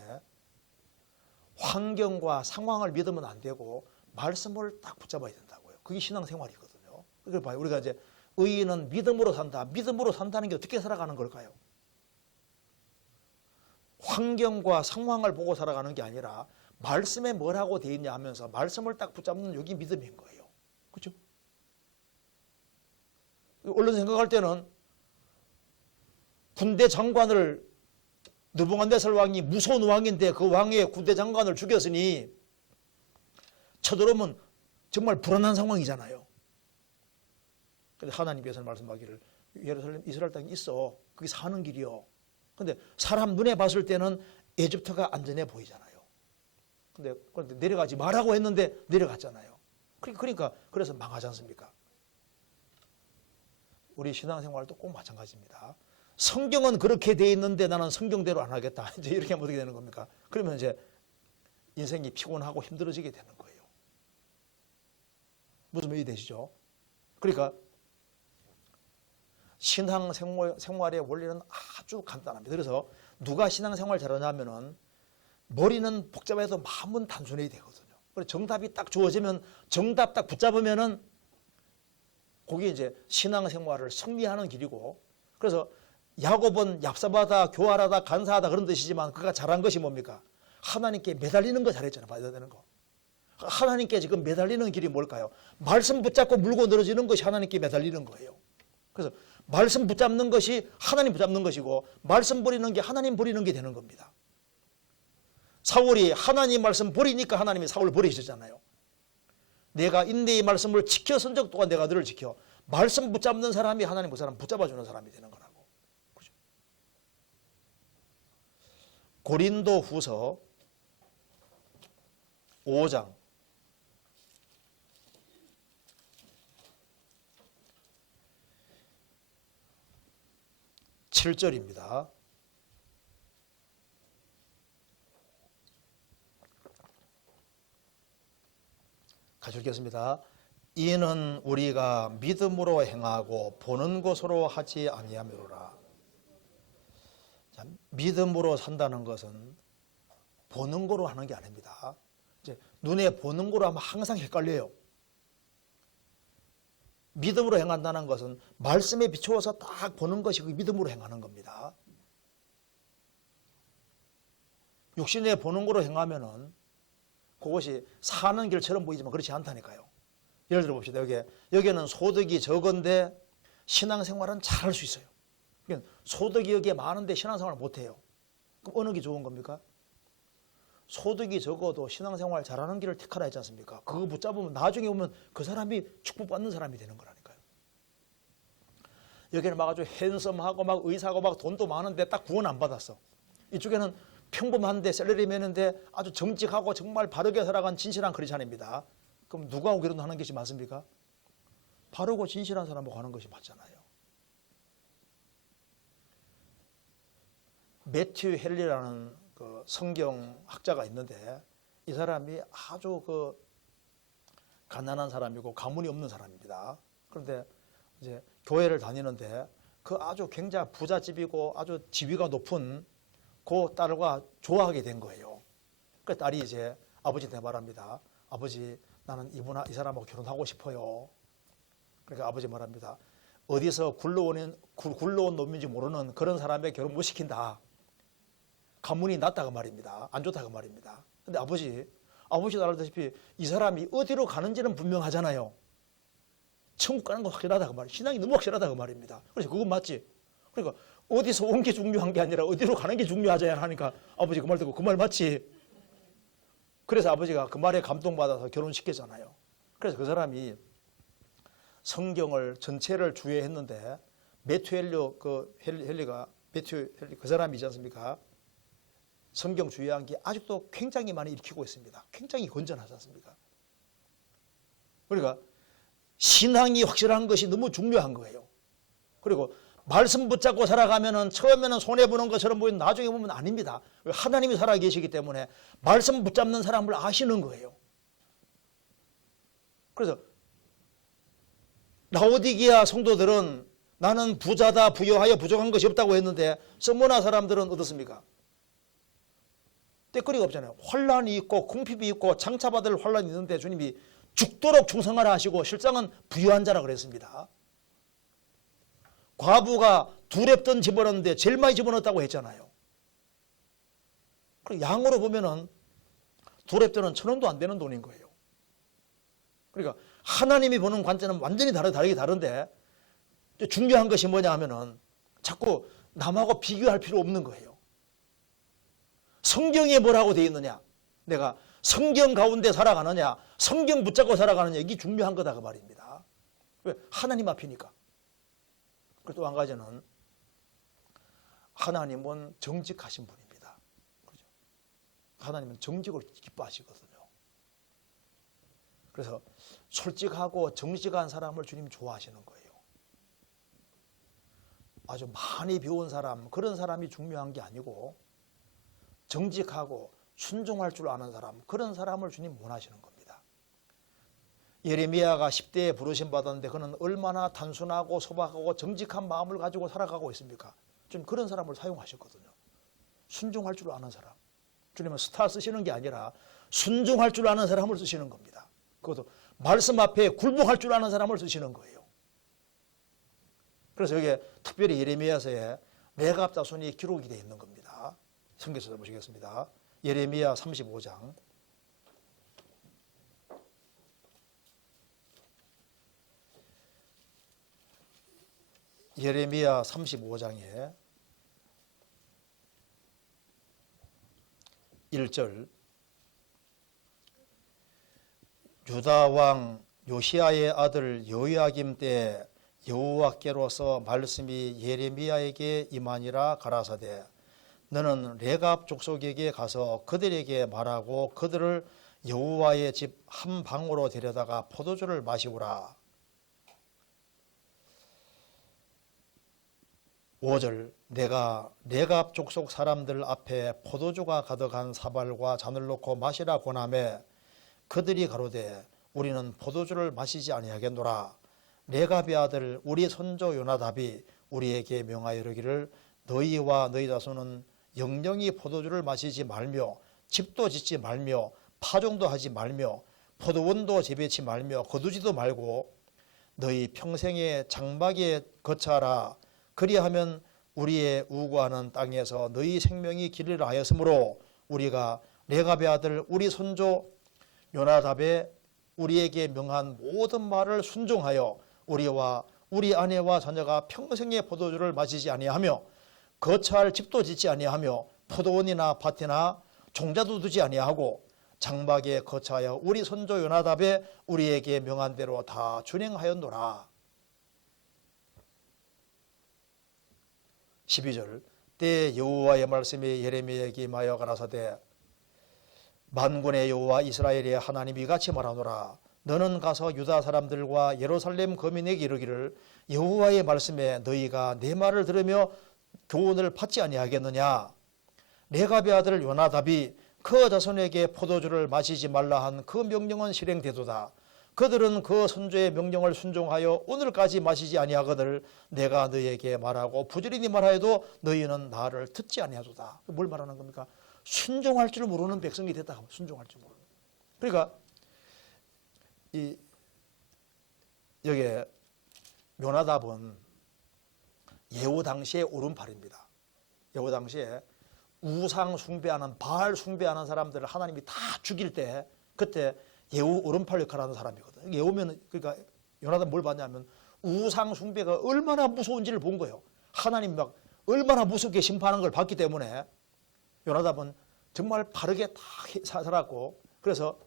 환경과 상황을 믿으면 안 되고 말씀을 딱 붙잡아야 된다고요. 그게 신앙생활이거든요. 그걸 봐요. 우리가 이제 의인은 믿음으로 산다. 믿음으로 산다는 게 어떻게 살아가는 걸까요? 환경과 상황을 보고 살아가는 게 아니라 말씀에 뭐라고 돼 있냐 하면서 말씀을 딱 붙잡는 여기 믿음인 거예요. 그렇죠? 얼른 생각할 때는 군대 장관을 느부갓네살 왕이 무서운 왕인데 그 왕의 군대 장관을 죽였으니 쳐들어오면 정말 불안한 상황이잖아요. 근데 하나님께서는 말씀하기를 예루살렘 이스라엘 땅에 있어. 그게 사는 길이요. 근데 사람 눈에 봤을 때는 에집트가 안전해 보이잖아요. 그런데 내려가지 말라고 했는데 내려갔잖아요. 그러니까 그래서 망하지 않습니까? 우리 신앙생활도 꼭 마찬가지입니다. 성경은 그렇게 돼 있는데 나는 성경대로 안 하겠다. 이제 이렇게 하면 어떻게 되는 겁니까? 그러면 이제 인생이 피곤하고 힘들어지게 되는 거예요. 무슨 말이 되시죠? 그러니까 신앙생활의 원리는 아주 간단합니다. 그래서 누가 신앙생활 잘하냐면은 머리는 복잡해도 마음은 단순해야 되거든요. 그래서 정답이 딱 주어지면 정답 딱 붙잡으면은 그게 이제 신앙생활을 승리하는 길이고, 그래서 야곱은 얍사바다, 교활하다, 간사하다 그런 뜻이지만 그가 잘한 것이 뭡니까? 하나님께 매달리는 거 잘했잖아요. 받아야 되는 거. 하나님께 지금 매달리는 길이 뭘까요? 말씀 붙잡고 물고 늘어지는 것이 하나님께 매달리는 거예요. 그래서 말씀 붙잡는 것이 하나님 붙잡는 것이고, 말씀 버리는 게 하나님 버리는 게 되는 겁니다. 사울이 하나님 말씀 버리니까 하나님이 사울을 버리셨잖아요. 내가 인내의 말씀을 지켜 선 적 동안 내가 너를 지켜. 말씀 붙잡는 사람이 하나님 그 사람 붙잡아주는 사람이 되는 거라고. 그죠? 고린도 후서 5장 7절입니다. 같이 읽겠습니다. 이는 우리가 믿음으로 행하고 보는 것으로 하지 아니하므로라. 자, 믿음으로 산다는 것은 보는 거로 하는 게 아닙니다. 이제 눈에 보는 거로 하면 항상 헷갈려요. 믿음으로 행한다는 것은 말씀에 비추어서 딱 보는 것이 그 믿음으로 행하는 겁니다. 육신에 보는 거로 행하면은 그것이 사는 길처럼 보이지만 그렇지 않다니까요. 예를 들어 봅시다. 여기에는 소득이 적은데 신앙생활은 잘할 수 있어요. 그러니까 소득이 여기에 많은데 신앙생활을 못해요. 그럼 어느 게 좋은 겁니까? 소득이 적어도 신앙생활 잘하는 길을 택하라 했지 않습니까? 그거 붙잡으면 나중에 오면 그 사람이 축복받는 사람이 되는 거라니까요. 여기는 막 아주 핸섬하고 막 의사하고 막 돈도 많은데 딱 구원 안 받았어. 이쪽에는 평범한데 셀러리 매는데 아주 정직하고 정말 바르게 살아간 진실한 크리스찬입니다. 그럼 누구하고 결혼하는 것이 맞습니까? 바르고 진실한 사람하고 하는 것이 맞잖아요. 매튜 헨리라는 그 성경학자가 있는데 이 사람이 아주 그 가난한 사람이고 가문이 없는 사람입니다. 그런데 이제 교회를 다니는데 그 아주 굉장히 부잣집이고 아주 지위가 높은 그 딸과 좋아하게 된 거예요. 그 딸이 이제 아버지한테 말합니다. 아버지, 나는 이 사람하고 결혼하고 싶어요. 그러니까 아버지 말합니다. 어디서 굴러온 놈인지 모르는 그런 사람에 결혼 못 시킨다. 가문이 낮다고 말입니다. 안 좋다고 말입니다. 근데 아버지도 알다시피 이 사람이 어디로 가는지는 분명하잖아요. 천국 가는 거 확실하다고 말이에요. 신앙이 너무 확실하다고 말입니다. 그래서 그건 맞지. 그러니까 어디서 온 게 중요한 게 아니라 어디로 가는 게 중요하잖아요 하니까 아버지 그 말 듣고 그 말 맞지. 그래서 아버지가 그 말에 감동받아서 결혼시켰잖아요. 그래서 그 사람이 성경을 전체를 주의했는데 매튜 헨리가 그 사람이지 않습니까? 성경 주의한 게 아직도 굉장히 많이 읽히고 있습니다. 굉장히 건전하지 않습니까? 그러니까 신앙이 확실한 것이 너무 중요한 거예요. 그리고 말씀 붙잡고 살아가면은 처음에는 손해보는 것처럼 보이는 나중에 보면 아닙니다. 하나님이 살아계시기 때문에 말씀 붙잡는 사람을 아시는 거예요. 그래서 라오디게아 성도들은 나는 부자다 부여하여 부족한 것이 없다고 했는데 스무나 사람들은 어떻습니까? 때거리가 없잖아요. 환란이 있고 궁핍이 있고 장차받을 환란이 있는데 주님이 죽도록 충성하라 하시고 실상은 부유한 자라 그랬습니다. 과부가 두랩돈 집어넣는데 제일 많이 집어넣었다고 했잖아요. 그리고 양으로 보면은 두랩돈은 1,000원도 안 되는 돈인 거예요. 그러니까 하나님이 보는 관점은 완전히 다르게 다른데 중요한 것이 뭐냐 하면은 자꾸 남하고 비교할 필요 없는 거예요. 성경에 뭐라고 되어 있느냐, 내가 성경 가운데 살아가느냐, 성경 붙잡고 살아가느냐, 이게 중요한 거다 그 말입니다. 왜? 하나님 앞이니까. 그리고 또 한 가지는 하나님은 정직하신 분입니다. 그렇죠? 하나님은 정직을 기뻐하시거든요. 그래서 솔직하고 정직한 사람을 주님 좋아하시는 거예요. 아주 많이 배운 사람, 그런 사람이 중요한 게 아니고 정직하고 순종할 줄 아는 사람, 그런 사람을 주님 원하시는 겁니다. 예레미야가 10대에 부르심 받았는데 그는 얼마나 단순하고 소박하고 정직한 마음을 가지고 살아가고 있습니까? 주님 그런 사람을 사용하셨거든요. 순종할 줄 아는 사람. 주님은 스타 쓰시는 게 아니라 순종할 줄 아는 사람을 쓰시는 겁니다. 그것도 말씀 앞에 굴복할 줄 아는 사람을 쓰시는 거예요. 그래서 여기에 특별히 예레미야서에 레갑 자손이 기록이 되어 있는 겁니다. 성경에서 보시겠습니다. 예레미야 35장. 예레미야 35장에 1절 유다 왕 요시야의 아들 여호야김 때 여호와께로서 말씀이 예레미야에게 임하니라 가라사대 너는 레갑 족속에게 가서 그들에게 말하고 그들을 여호와의 집 한 방으로 데려다가 포도주를 마시우라. 5절 내가 레갑 족속 사람들 앞에 포도주가 가득한 사발과 잔을 놓고 마시라 권하매 그들이 가로되 우리는 포도주를 마시지 아니하겠노라. 레갑의 아들 우리 손조 요나답이 우리에게 명하여 이르기를 너희와 너희 자손은 영영이 포도주를 마시지 말며 집도 짓지 말며 파종도 하지 말며 포도원도 재배치 말며 거두지도 말고 너희 평생에 장막에 거처하라. 그리하면 우리의 우고하는 땅에서 너희 생명이 길을 하였으므로 우리가 레갑의 아들 우리 손조 요나답의 우리에게 명한 모든 말을 순종하여 우리와 우리 아내와 자녀가 평생의 포도주를 마시지 아니하며 거처할 집도 짓지 아니하며 포도원이나 밭이나 종자도 두지 아니하고 장막에 거처하여 우리 손조 요나답의 우리에게 명한 대로 다 준행하였노라. 12절 때 여호와의 말씀이 예레미야에게 임하여 가라사대 만군의 여호와 이스라엘의 하나님이 이같이 말하노라. 너는 가서 유다 사람들과 예루살렘 거민에게 이르기를 여호와의 말씀에 너희가 내 말을 들으며 교훈을 받지 아니하겠느냐. 레갑의 아들 요나답이 그 자손에게 포도주를 마시지 말라 한 그 명령은 실행되도다. 그들은 그 선조의 명령을 순종하여 오늘까지 마시지 아니하거늘 내가 너희에게 말하고 부지런히 말하여도 너희는 나를 듣지 아니하도다. 뭘 말하는 겁니까? 순종할 줄 모르는 백성이 됐다. 순종할 줄 모르는. 그러니까 여기에 요나답은 예후 당시의 오른팔입니다. 예후 당시에 우상 숭배하는 바알 숭배하는 사람들을 하나님이 다 죽일 때 그때 예후 오른팔 역할을 하는 사람이거든. 예후면 그러니까 요나답은 뭘 봤냐면 우상 숭배가 얼마나 무서운지를 본 거예요. 하나님 막 얼마나 무섭게 심판하는 걸 봤기 때문에 요나답은 정말 바르게 다 살았고 그래서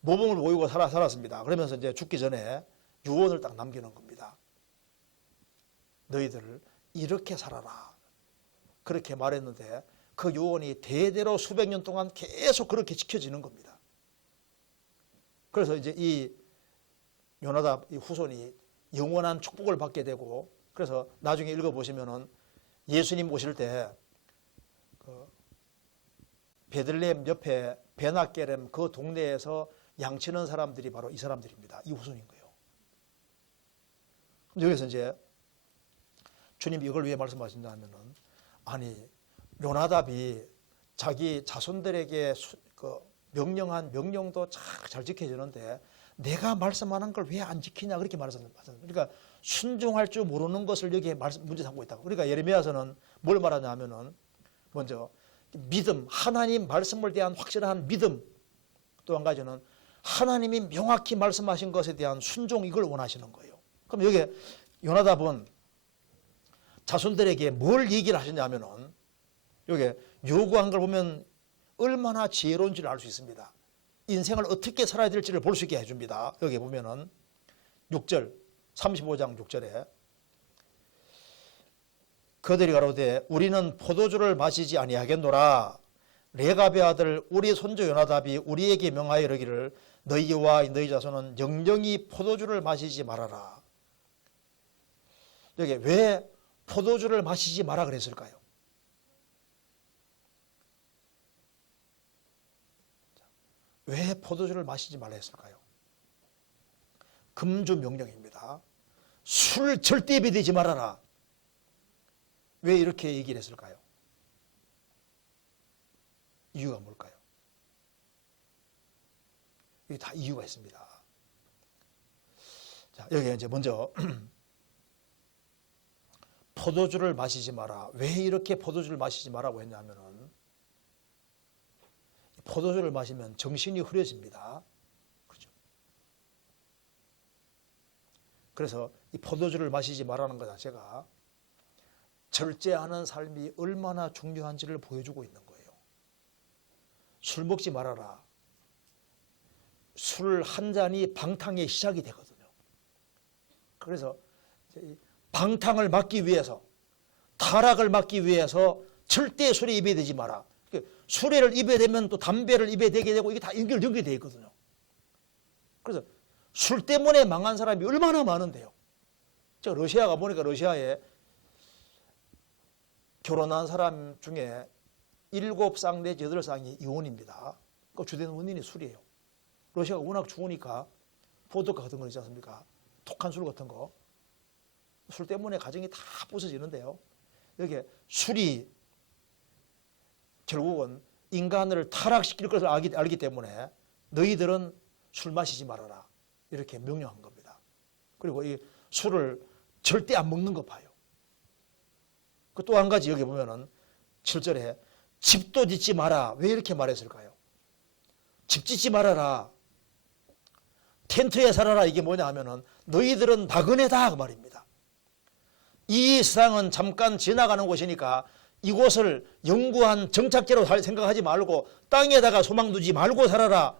모범을 보이고 살았습니다. 그러면서 이제 죽기 전에 유언을 딱 남기는 겁니다. 너희들 이렇게 살아라. 그렇게 말했는데 그 유언이 대대로 수백 년 동안 계속 그렇게 지켜지는 겁니다. 그래서 이제 이 요나답 이 후손이 영원한 축복을 받게 되고 그래서 나중에 읽어보시면은 예수님 오실 때 베들레헴 옆에 베나게렘 그 동네에서 양치는 사람들이 바로 이 사람들입니다. 이 후손인 거예요. 여기서 이제 주님이 이걸 왜 말씀하신다면은 아니 요나답이 자기 자손들에게 명령한 명령도 잘 지켜지는데 내가 말씀하는 걸 왜 안 지키냐 그렇게 말씀하셨습니다. 그러니까 순종할 줄 모르는 것을 여기에 문제 삼고 있다고. 그러니까 예레미야서는 뭘 말하냐면은 먼저 믿음, 하나님 말씀을 대한 확실한 믿음, 또 한 가지는 하나님이 명확히 말씀하신 것에 대한 순종 이걸 원하시는 거예요. 그럼 여기 요나답은 자손들에게 뭘 얘기를 하셨냐면은 여기 요구한 걸 보면 얼마나 지혜로운지를 알 수 있습니다. 인생을 어떻게 살아야 될지를 볼 수 있게 해줍니다. 여기 보면은 6절 35장 6절에 그들이 가로되 우리는 포도주를 마시지 아니하겠노라. 레갑의 아들 우리 손주 요나답이 우리에게 명하여 이르기를 너희와 너희 자손은 영영이 포도주를 마시지 말아라. 여기 왜 포도주를 마시지 마라 그랬을까요? 왜 포도주를 마시지 말라 했을까요? 금주 명령입니다. 술 절대 입에 대지 말아라. 왜 이렇게 얘기를 했을까요? 이유가 뭘까요? 여기 다 이유가 있습니다. 자, 여기 이제 먼저 포도주를 마시지 마라. 왜 이렇게 포도주를 마시지 마라고 했냐면은 포도주를 마시면 정신이 흐려집니다. 그렇죠? 그래서 이 포도주를 마시지 말라는 것 자체가 절제하는 삶이 얼마나 중요한지를 보여주고 있는 거예요. 술 먹지 말아라. 술 한 잔이 방탕의 시작이 되거든요. 그래서 방탕을 막기 위해서, 타락을 막기 위해서 절대 술에 입에 대지 마라. 술에를 입에 대면 또 담배를 입에 대게 되고 이게 다 연결되어 있거든요. 그래서 술 때문에 망한 사람이 얼마나 많은데요. 제가 러시아 가보니까 러시아에 결혼한 사람 중에 7쌍 내지 8쌍이 이혼입니다. 그 주된 원인이 술이에요. 러시아가 워낙 추우니까 보드카 같은 거 있지 않습니까? 독한 술 같은 거. 술 때문에 가정이 다 부서지는데요. 여기에 술이 결국은 인간을 타락시킬 것을 알기 때문에 너희들은 술 마시지 말아라. 이렇게 명령한 겁니다. 그리고 이 술을 절대 안 먹는 거 봐요. 그 또 한 가지 여기 보면은 7절에 집도 짓지 마라. 왜 이렇게 말했을까요? 집 짓지 말아라. 텐트에 살아라. 이게 뭐냐 하면은 너희들은 나그네다 그 말입니다. 이 세상은 잠깐 지나가는 곳이니까 이곳을 영구한 정착지로 생각하지 말고 땅에다가 소망 두지 말고 살아라.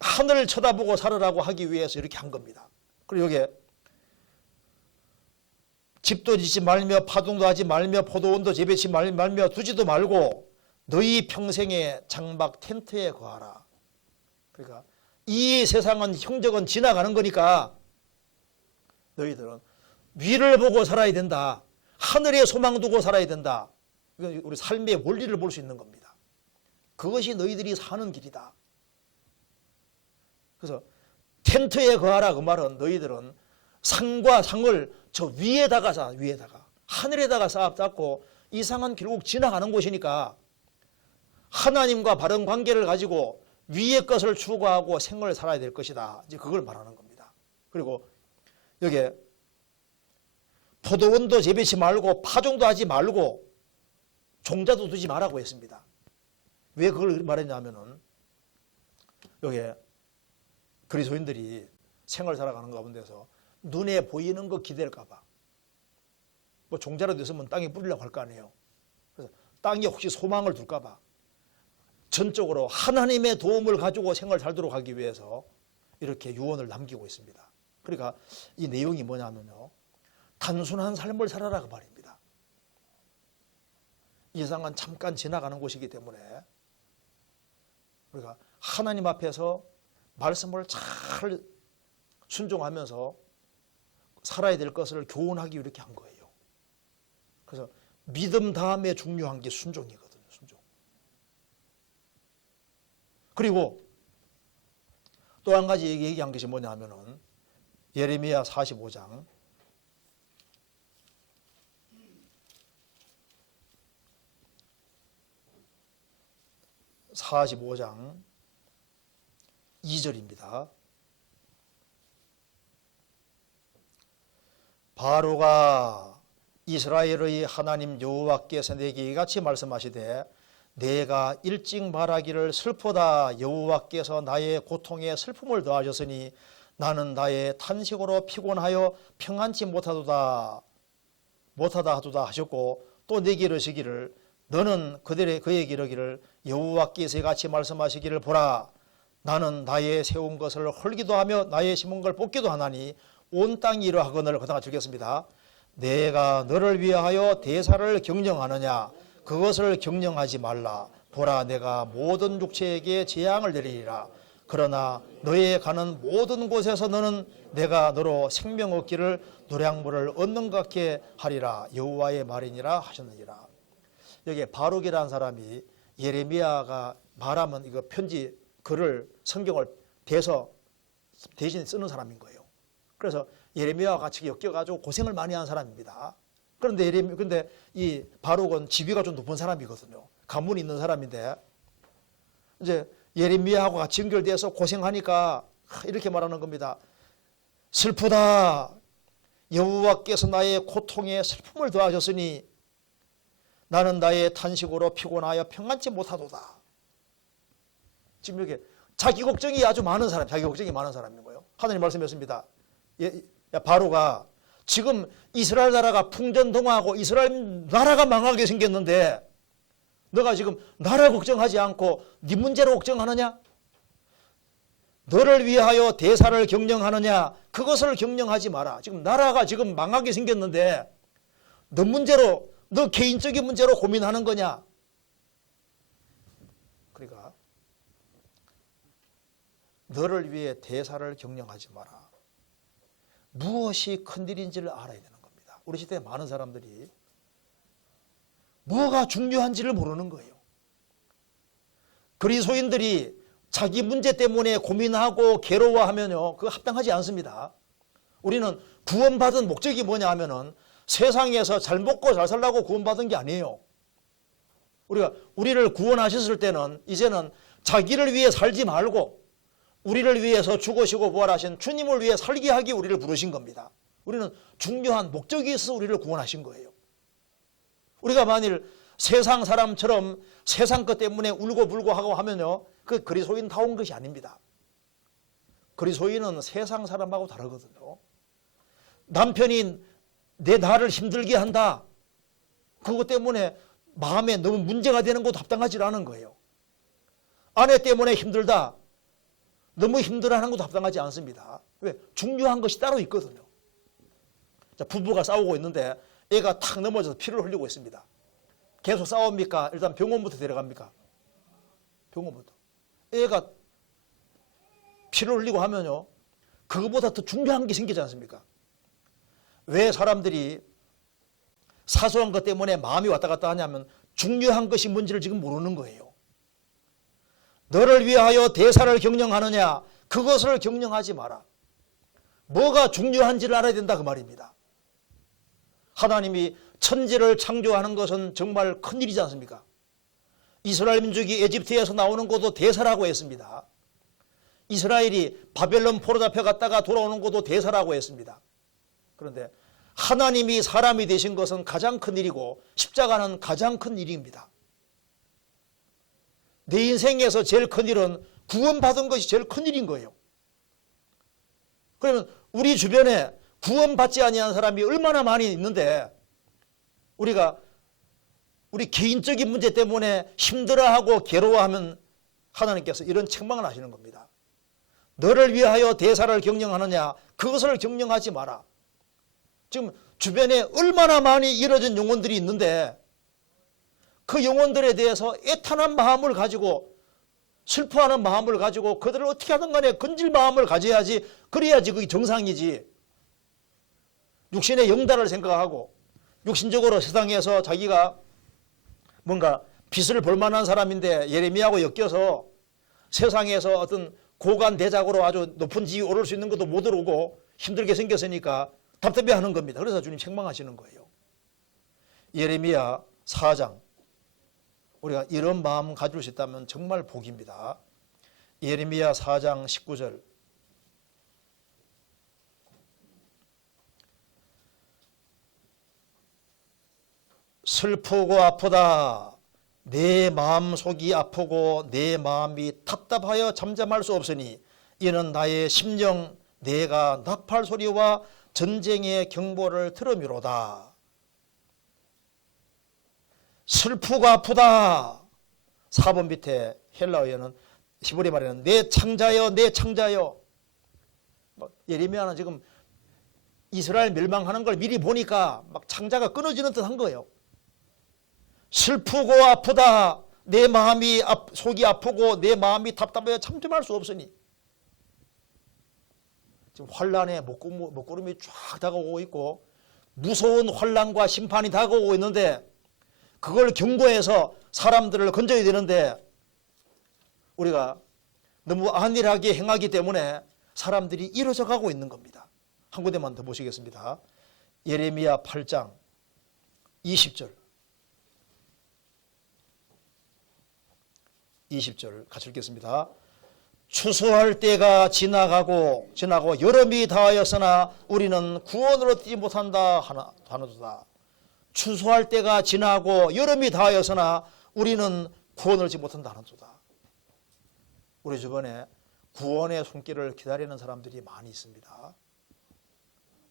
하늘을 쳐다보고 살아라고 하기 위해서 이렇게 한 겁니다. 그리고 여기에 집도 짓지 말며 파동도 하지 말며 포도원도 재배치 말며 두지도 말고 너희 평생에 장막 텐트에 거하라. 그러니까 이 세상은 형적은 지나가는 거니까 너희들은 위를 보고 살아야 된다. 하늘에 소망 두고 살아야 된다. 이건 우리 삶의 원리를 볼 수 있는 겁니다. 그것이 너희들이 사는 길이다. 그래서 텐트에 거하라 그 말은 너희들은 상과 상을 저 위에다가 쌓아, 위에다가 하늘에다가 쌓고 이 상은 결국 지나가는 곳이니까 하나님과 바른 관계를 가지고 위의 것을 추구하고 생을 살아야 될 것이다. 이제 그걸 말하는 겁니다. 그리고 여기에 포도원도 재배치 말고 파종도 하지 말고 종자도 두지 말라고 했습니다. 왜 그걸 말했냐면은 여기에 그리스도인들이 생을 살아가는 가운데서 눈에 보이는 거 기댈까 봐. 뭐 종자라도 있으면 땅에 뿌리려고 할 거 아니에요. 그래서 땅에 혹시 소망을 둘까 봐. 전적으로 하나님의 도움을 가지고 생을 살도록 하기 위해서 이렇게 유언을 남기고 있습니다. 그러니까 이 내용이 뭐냐면요. 단순한 삶을 살아라 그 말입니다. 이 세상은 잠깐 지나가는 곳이기 때문에 우리가 하나님 앞에서 말씀을 잘 순종하면서 살아야 될 것을 교훈하기 위해 이렇게 한 거예요. 그래서 믿음 다음에 중요한 게 순종이거든요. 순종. 그리고 또 한 가지 얘기한 것이 뭐냐 하면은 예레미야 45장 2절입니다. 바로가 이스라엘의 하나님 여호와께서 내게 이같이 말씀하시되 내가 일찍 말하기를 슬프다 여호와께서 나의 고통에 슬픔을 더하셨으니 나는 나의 탄식으로 피곤하여 평안치 못하다 하도다 하셨고 또 내게 이르시기를 너는 그에게 이르기를 여호와께서 같이 말씀하시기를 보라 나는 나의 세운 것을 헐기도 하며 나의 심은 걸 뽑기도 하나니 온 땅이 이러하거늘. 그다가 즐겼습니다. 내가 너를 위하여 대사를 경영하느냐 그것을 경영하지 말라. 보라 내가 모든 육체에게 재앙을 내리리라. 그러나 너의 가는 모든 곳에서 너는 내가 너로 생명 얻기를 노량물을 얻는 것 같게 하리라. 여호와의 말이니라 하셨느니라. 여기에 바룩이라는 사람이 예레미야가 말하면 이거 편지 글을 성경을 대신 쓰는 사람인 거예요. 그래서 예레미야와 같이 엮여가지고 고생을 많이 한 사람입니다. 근데 이 바룩은 지위가 좀 높은 사람이거든요. 가문이 있는 사람인데 이제 예레미야하고 같이 연결돼서 고생하니까 이렇게 말하는 겁니다. 슬프다. 여호와께서 나의 고통에 슬픔을 더하셨으니 나는 나의 탄식으로 피곤하여 평안치 못하도다. 지금 이렇게 자기 걱정이 아주 많은 사람, 자기 걱정이 많은 사람인 거예요. 하나님 말씀했습니다. 바로가 지금 이스라엘 나라가 풍전등화하고 이스라엘 나라가 망하게 생겼는데 너가 지금 나라 걱정하지 않고 네 문제로 걱정하느냐? 너를 위하여 대사를 경영하느냐? 그것을 경영하지 마라. 지금 나라가 지금 망하게 생겼는데 너 문제로, 너 개인적인 문제로 고민하는 거냐? 그러니까 너를 위해 대사를 경영하지 마라. 무엇이 큰일인지를 알아야 되는 겁니다. 우리 시대에 많은 사람들이 뭐가 중요한지를 모르는 거예요. 그리스도인들이 자기 문제 때문에 고민하고 괴로워하면요, 그거 합당하지 않습니다. 우리는 구원받은 목적이 뭐냐 하면은 세상에서 잘 먹고 잘 살라고 구원받은 게 아니에요. 우리를 구원하셨을 때는 이제는 자기를 위해 살지 말고 우리를 위해서 죽으시고 부활하신 주님을 위해 살게 하기 우리를 부르신 겁니다. 우리는 중요한 목적이 있어서 우리를 구원하신 거예요. 우리가 만일 세상 사람처럼 세상 것 때문에 울고불고 하고 하면요, 그 그리스도인다운 것이 아닙니다. 그리스도인은 세상 사람하고 다르거든요. 남편이 나를 힘들게 한다. 그것 때문에 마음에 너무 문제가 되는 것도 합당하지 않은 거예요. 아내 때문에 힘들다. 너무 힘들어하는 것도 합당하지 않습니다. 왜? 중요한 것이 따로 있거든요. 자, 부부가 싸우고 있는데 애가 탁 넘어져서 피를 흘리고 있습니다. 계속 싸웁니까? 일단 병원부터 데려갑니까? 병원부터. 애가 피를 흘리고 하면요, 그거보다 더 중요한 게 생기지 않습니까? 왜 사람들이 사소한 것 때문에 마음이 왔다 갔다 하냐면 중요한 것이 뭔지를 지금 모르는 거예요. 너를 위하여 대사를 경영하느냐? 그것을 경영하지 마라. 뭐가 중요한지를 알아야 된다 그 말입니다. 하나님이 천지를 창조하는 것은 정말 큰일이지 않습니까? 이스라엘 민족이 에집트에서 나오는 것도 대사라고 했습니다. 이스라엘이 바벨론 포로 잡혀갔다가 돌아오는 것도 대사라고 했습니다. 그런데 하나님이 사람이 되신 것은 가장 큰 일이고 십자가는 가장 큰 일입니다. 내 인생에서 제일 큰 일은 구원받은 것이 제일 큰 일인 거예요. 그러면 우리 주변에 구원받지 아니한 사람이 얼마나 많이 있는데 우리 개인적인 문제 때문에 힘들어하고 괴로워하면 하나님께서 이런 책망을 하시는 겁니다. 너를 위하여 대사를 경영하느냐? 그것을 경영하지 마라. 지금 주변에 얼마나 많이 이뤄진 영혼들이 있는데 그 영혼들에 대해서 애탄한 마음을 가지고 슬퍼하는 마음을 가지고 그들을 어떻게 하든 간에 건질 마음을 가져야지, 그래야지 그게 정상이지. 육신의 영달을 생각하고 육신적으로 세상에서 자기가 뭔가 빚을 볼 만한 사람인데 예레미야하고 엮여서 세상에서 어떤 고관 대작으로 아주 높은 지위 오를 수 있는 것도 못 오르고 힘들게 생겼으니까 답답해하는 겁니다. 그래서 주님 책망하시는 거예요. 예레미야 4장, 우리가 이런 마음 가질 수 있다면 정말 복입니다. 예레미야 4장 19절. 슬프고 아프다. 내 마음속이 아프고 내 마음이 답답하여 잠잠할 수 없으니 이는 나의 심령 내가 나팔 소리와 전쟁의 경보를 들음이로다. 슬프고 아프다. 4번 밑에 헬라어에는 히브리 말에는 내 창자여 내 창자여. 예레미야는 지금 이스라엘 멸망하는 걸 미리 보니까 막 창자가 끊어지는 듯 한 거예요. 슬프고 아프다. 내 마음이 속이 아프고 내 마음이 답답하여 잠잠할 수 없으니 지금 환란의 먹구름이 쫙 다가오고 있고 무서운 환란과 심판이 다가오고 있는데 그걸 경고해서 사람들을 건져야 되는데 우리가 너무 안일하게 행하기 때문에 사람들이 이뤄져 가고 있는 겁니다. 한 군데만 더 보시겠습니다. 예레미야 8장 20절 같이 읽겠습니다. 추수할 때가 지나고 여름이 다하였으나 우리는 구원을 얻지 못한다 하노도다. 추수할 때가 지나고 여름이 다하였으나 우리는 구원을 얻지 못한다 하노도다. 우리 주변에 구원의 손길을 기다리는 사람들이 많이 있습니다.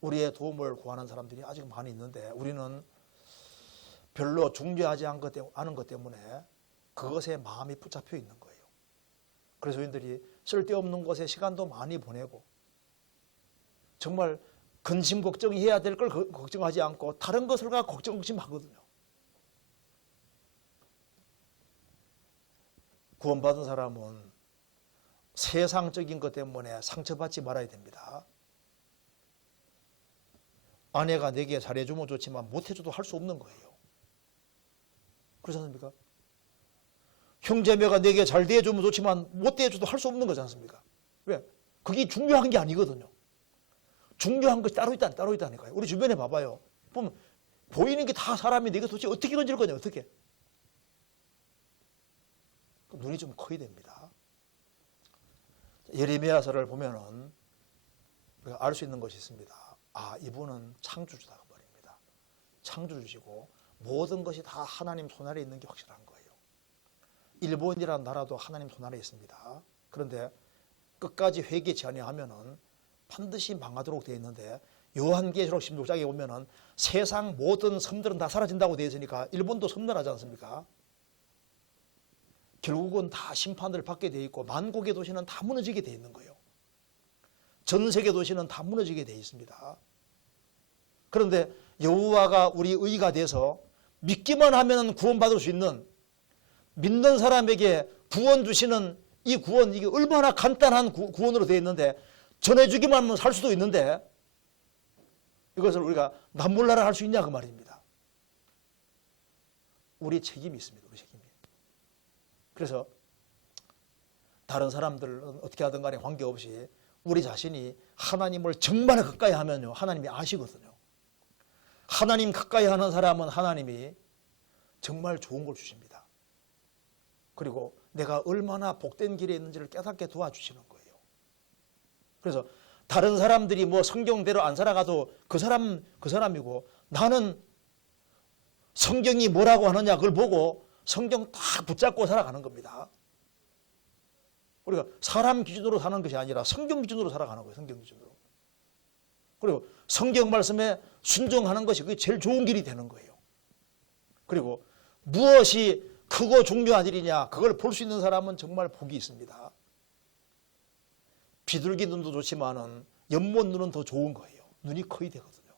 우리의 도움을 구하는 사람들이 아직 많이 있는데 우리는 별로 중요하지 않은 것 때문에 그것에 마음이 붙잡혀 있는 거예요. 그래서 저희들이 쓸데없는 곳에 시간도 많이 보내고 정말 근심 걱정해야 될 걸 걱정하지 않고 다른 것을 걱정하거든요. 구원받은 사람은 세상적인 것 때문에 상처받지 말아야 됩니다. 아내가 내게 잘해주면 좋지만 못해줘도 할 수 없는 거예요. 그렇지 않습니까? 형제매가 내게 잘 대해주면 좋지만 못 대해줘도 할 수 없는 거지 않습니까? 왜? 그게 중요한 게 아니거든요. 중요한 것이 따로 있다니까요. 우리 주변에 봐봐요. 보면 보이는 게 다 사람인데 이거 도대체 어떻게 건질 거냐, 어떻게? 눈이 좀 커야 됩니다. 예레미야서를 보면은 우리가 알 수 있는 것이 있습니다. 아, 이분은 창조주다 그 말입니다. 창조주시고 모든 것이 다 하나님 손 아래 있는 게 확실한 거예요. 일본이라는 나라도 하나님 손 아래 있습니다. 그런데 끝까지 회개치 아니하면은 반드시 망하도록 되어 있는데 요한계시록 16장에 보면은 세상 모든 섬들은 다 사라진다고 되어 있으니까 일본도 섬멸하지 않습니까? 결국은 다 심판을 받게 되어 있고 만국의 도시는 다 무너지게 되어 있는 거예요. 전 세계 도시는 다 무너지게 되어 있습니다. 그런데 여호와가 우리 의가 돼서 믿기만 하면 구원받을 수 있는 믿는 사람에게 구원 주시는 이 구원, 이게 얼마나 간단한 구원으로 되어 있는데 전해주기만 하면 살 수도 있는데 이것을 우리가 남몰라라 할 수 있냐 그 말입니다. 우리 책임이 있습니다. 우리 책임이. 그래서 다른 사람들은 어떻게 하든 간에 관계없이 우리 자신이 하나님을 정말 가까이 하면요 하나님이 아시거든요. 하나님 가까이 하는 사람은 하나님이 정말 좋은 걸 주십니다. 그리고 내가 얼마나 복된 길에 있는지를 깨닫게 도와주시는 거예요. 그래서 다른 사람들이 뭐 성경대로 안 살아가도 그 사람이고 나는 성경이 뭐라고 하느냐 그걸 보고 성경 딱 붙잡고 살아가는 겁니다. 우리가 사람 기준으로 사는 것이 아니라 성경 기준으로 살아가는 거예요. 성경 기준으로. 그리고 성경 말씀에 순종하는 것이 그게 제일 좋은 길이 되는 거예요. 그리고 무엇이 크고 중요한 일이냐 그걸 볼 수 있는 사람은 정말 복이 있습니다. 비둘기 눈도 좋지만은 연못 눈은 더 좋은 거예요. 눈이 커야 되거든요.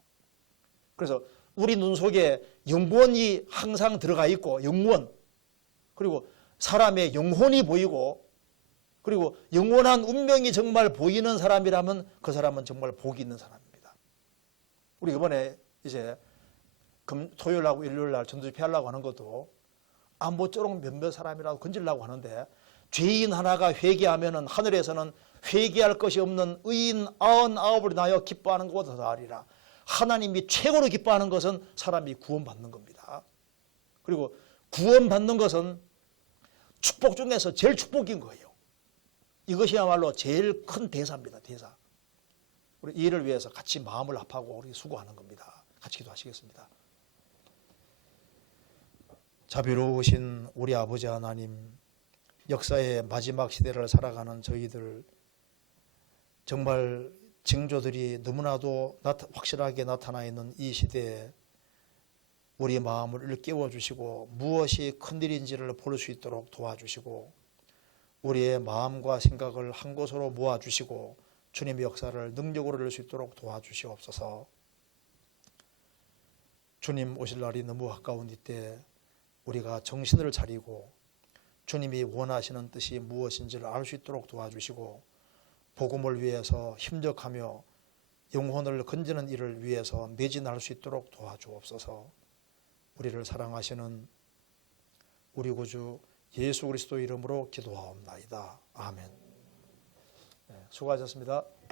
그래서 우리 눈 속에 영원이 항상 들어가 있고 영원 그리고 사람의 영혼이 보이고 그리고 영원한 운명이 정말 보이는 사람이라면 그 사람은 정말 복이 있는 사람입니다. 우리 이번에 이제 토요일하고 일요일날 전도집회 하려고 하는 것도 모쪼록 몇몇 사람이라도 건지려고 하는데 죄인 하나가 회개하면은 하늘에서는 회개할 것이 없는 의인 99을 나여 기뻐하는 것보다 더하리라. 하나님이 최고로 기뻐하는 것은 사람이 구원받는 겁니다. 그리고 구원받는 것은 축복 중에서 제일 축복인 거예요. 이것이야말로 제일 큰 대사입니다. 대사. 우리 이 일을 위해서 같이 마음을 합하고 우리 수고하는 겁니다. 같이 기도하시겠습니다. 자비로우신 우리 아버지 하나님, 역사의 마지막 시대를 살아가는 저희들 정말 징조들이 너무나도 확실하게 나타나 있는 이 시대에 우리 마음을 일깨워 주시고 무엇이 큰일인지를 볼 수 있도록 도와주시고 우리의 마음과 생각을 한 곳으로 모아주시고 주님의 역사를 능력으로 이룰 수 있도록 도와주시옵소서. 주님 오실 날이 너무 가까운 이때 우리가 정신을 차리고 주님이 원하시는 뜻이 무엇인지를 알 수 있도록 도와주시고 복음을 위해서 힘적하며 영혼을 건지는 일을 위해서 매진할 수 있도록 도와주옵소서. 우리를 사랑하시는 우리 구주 예수 그리스도 이름으로 기도하옵나이다. 아멘. 수고하셨습니다.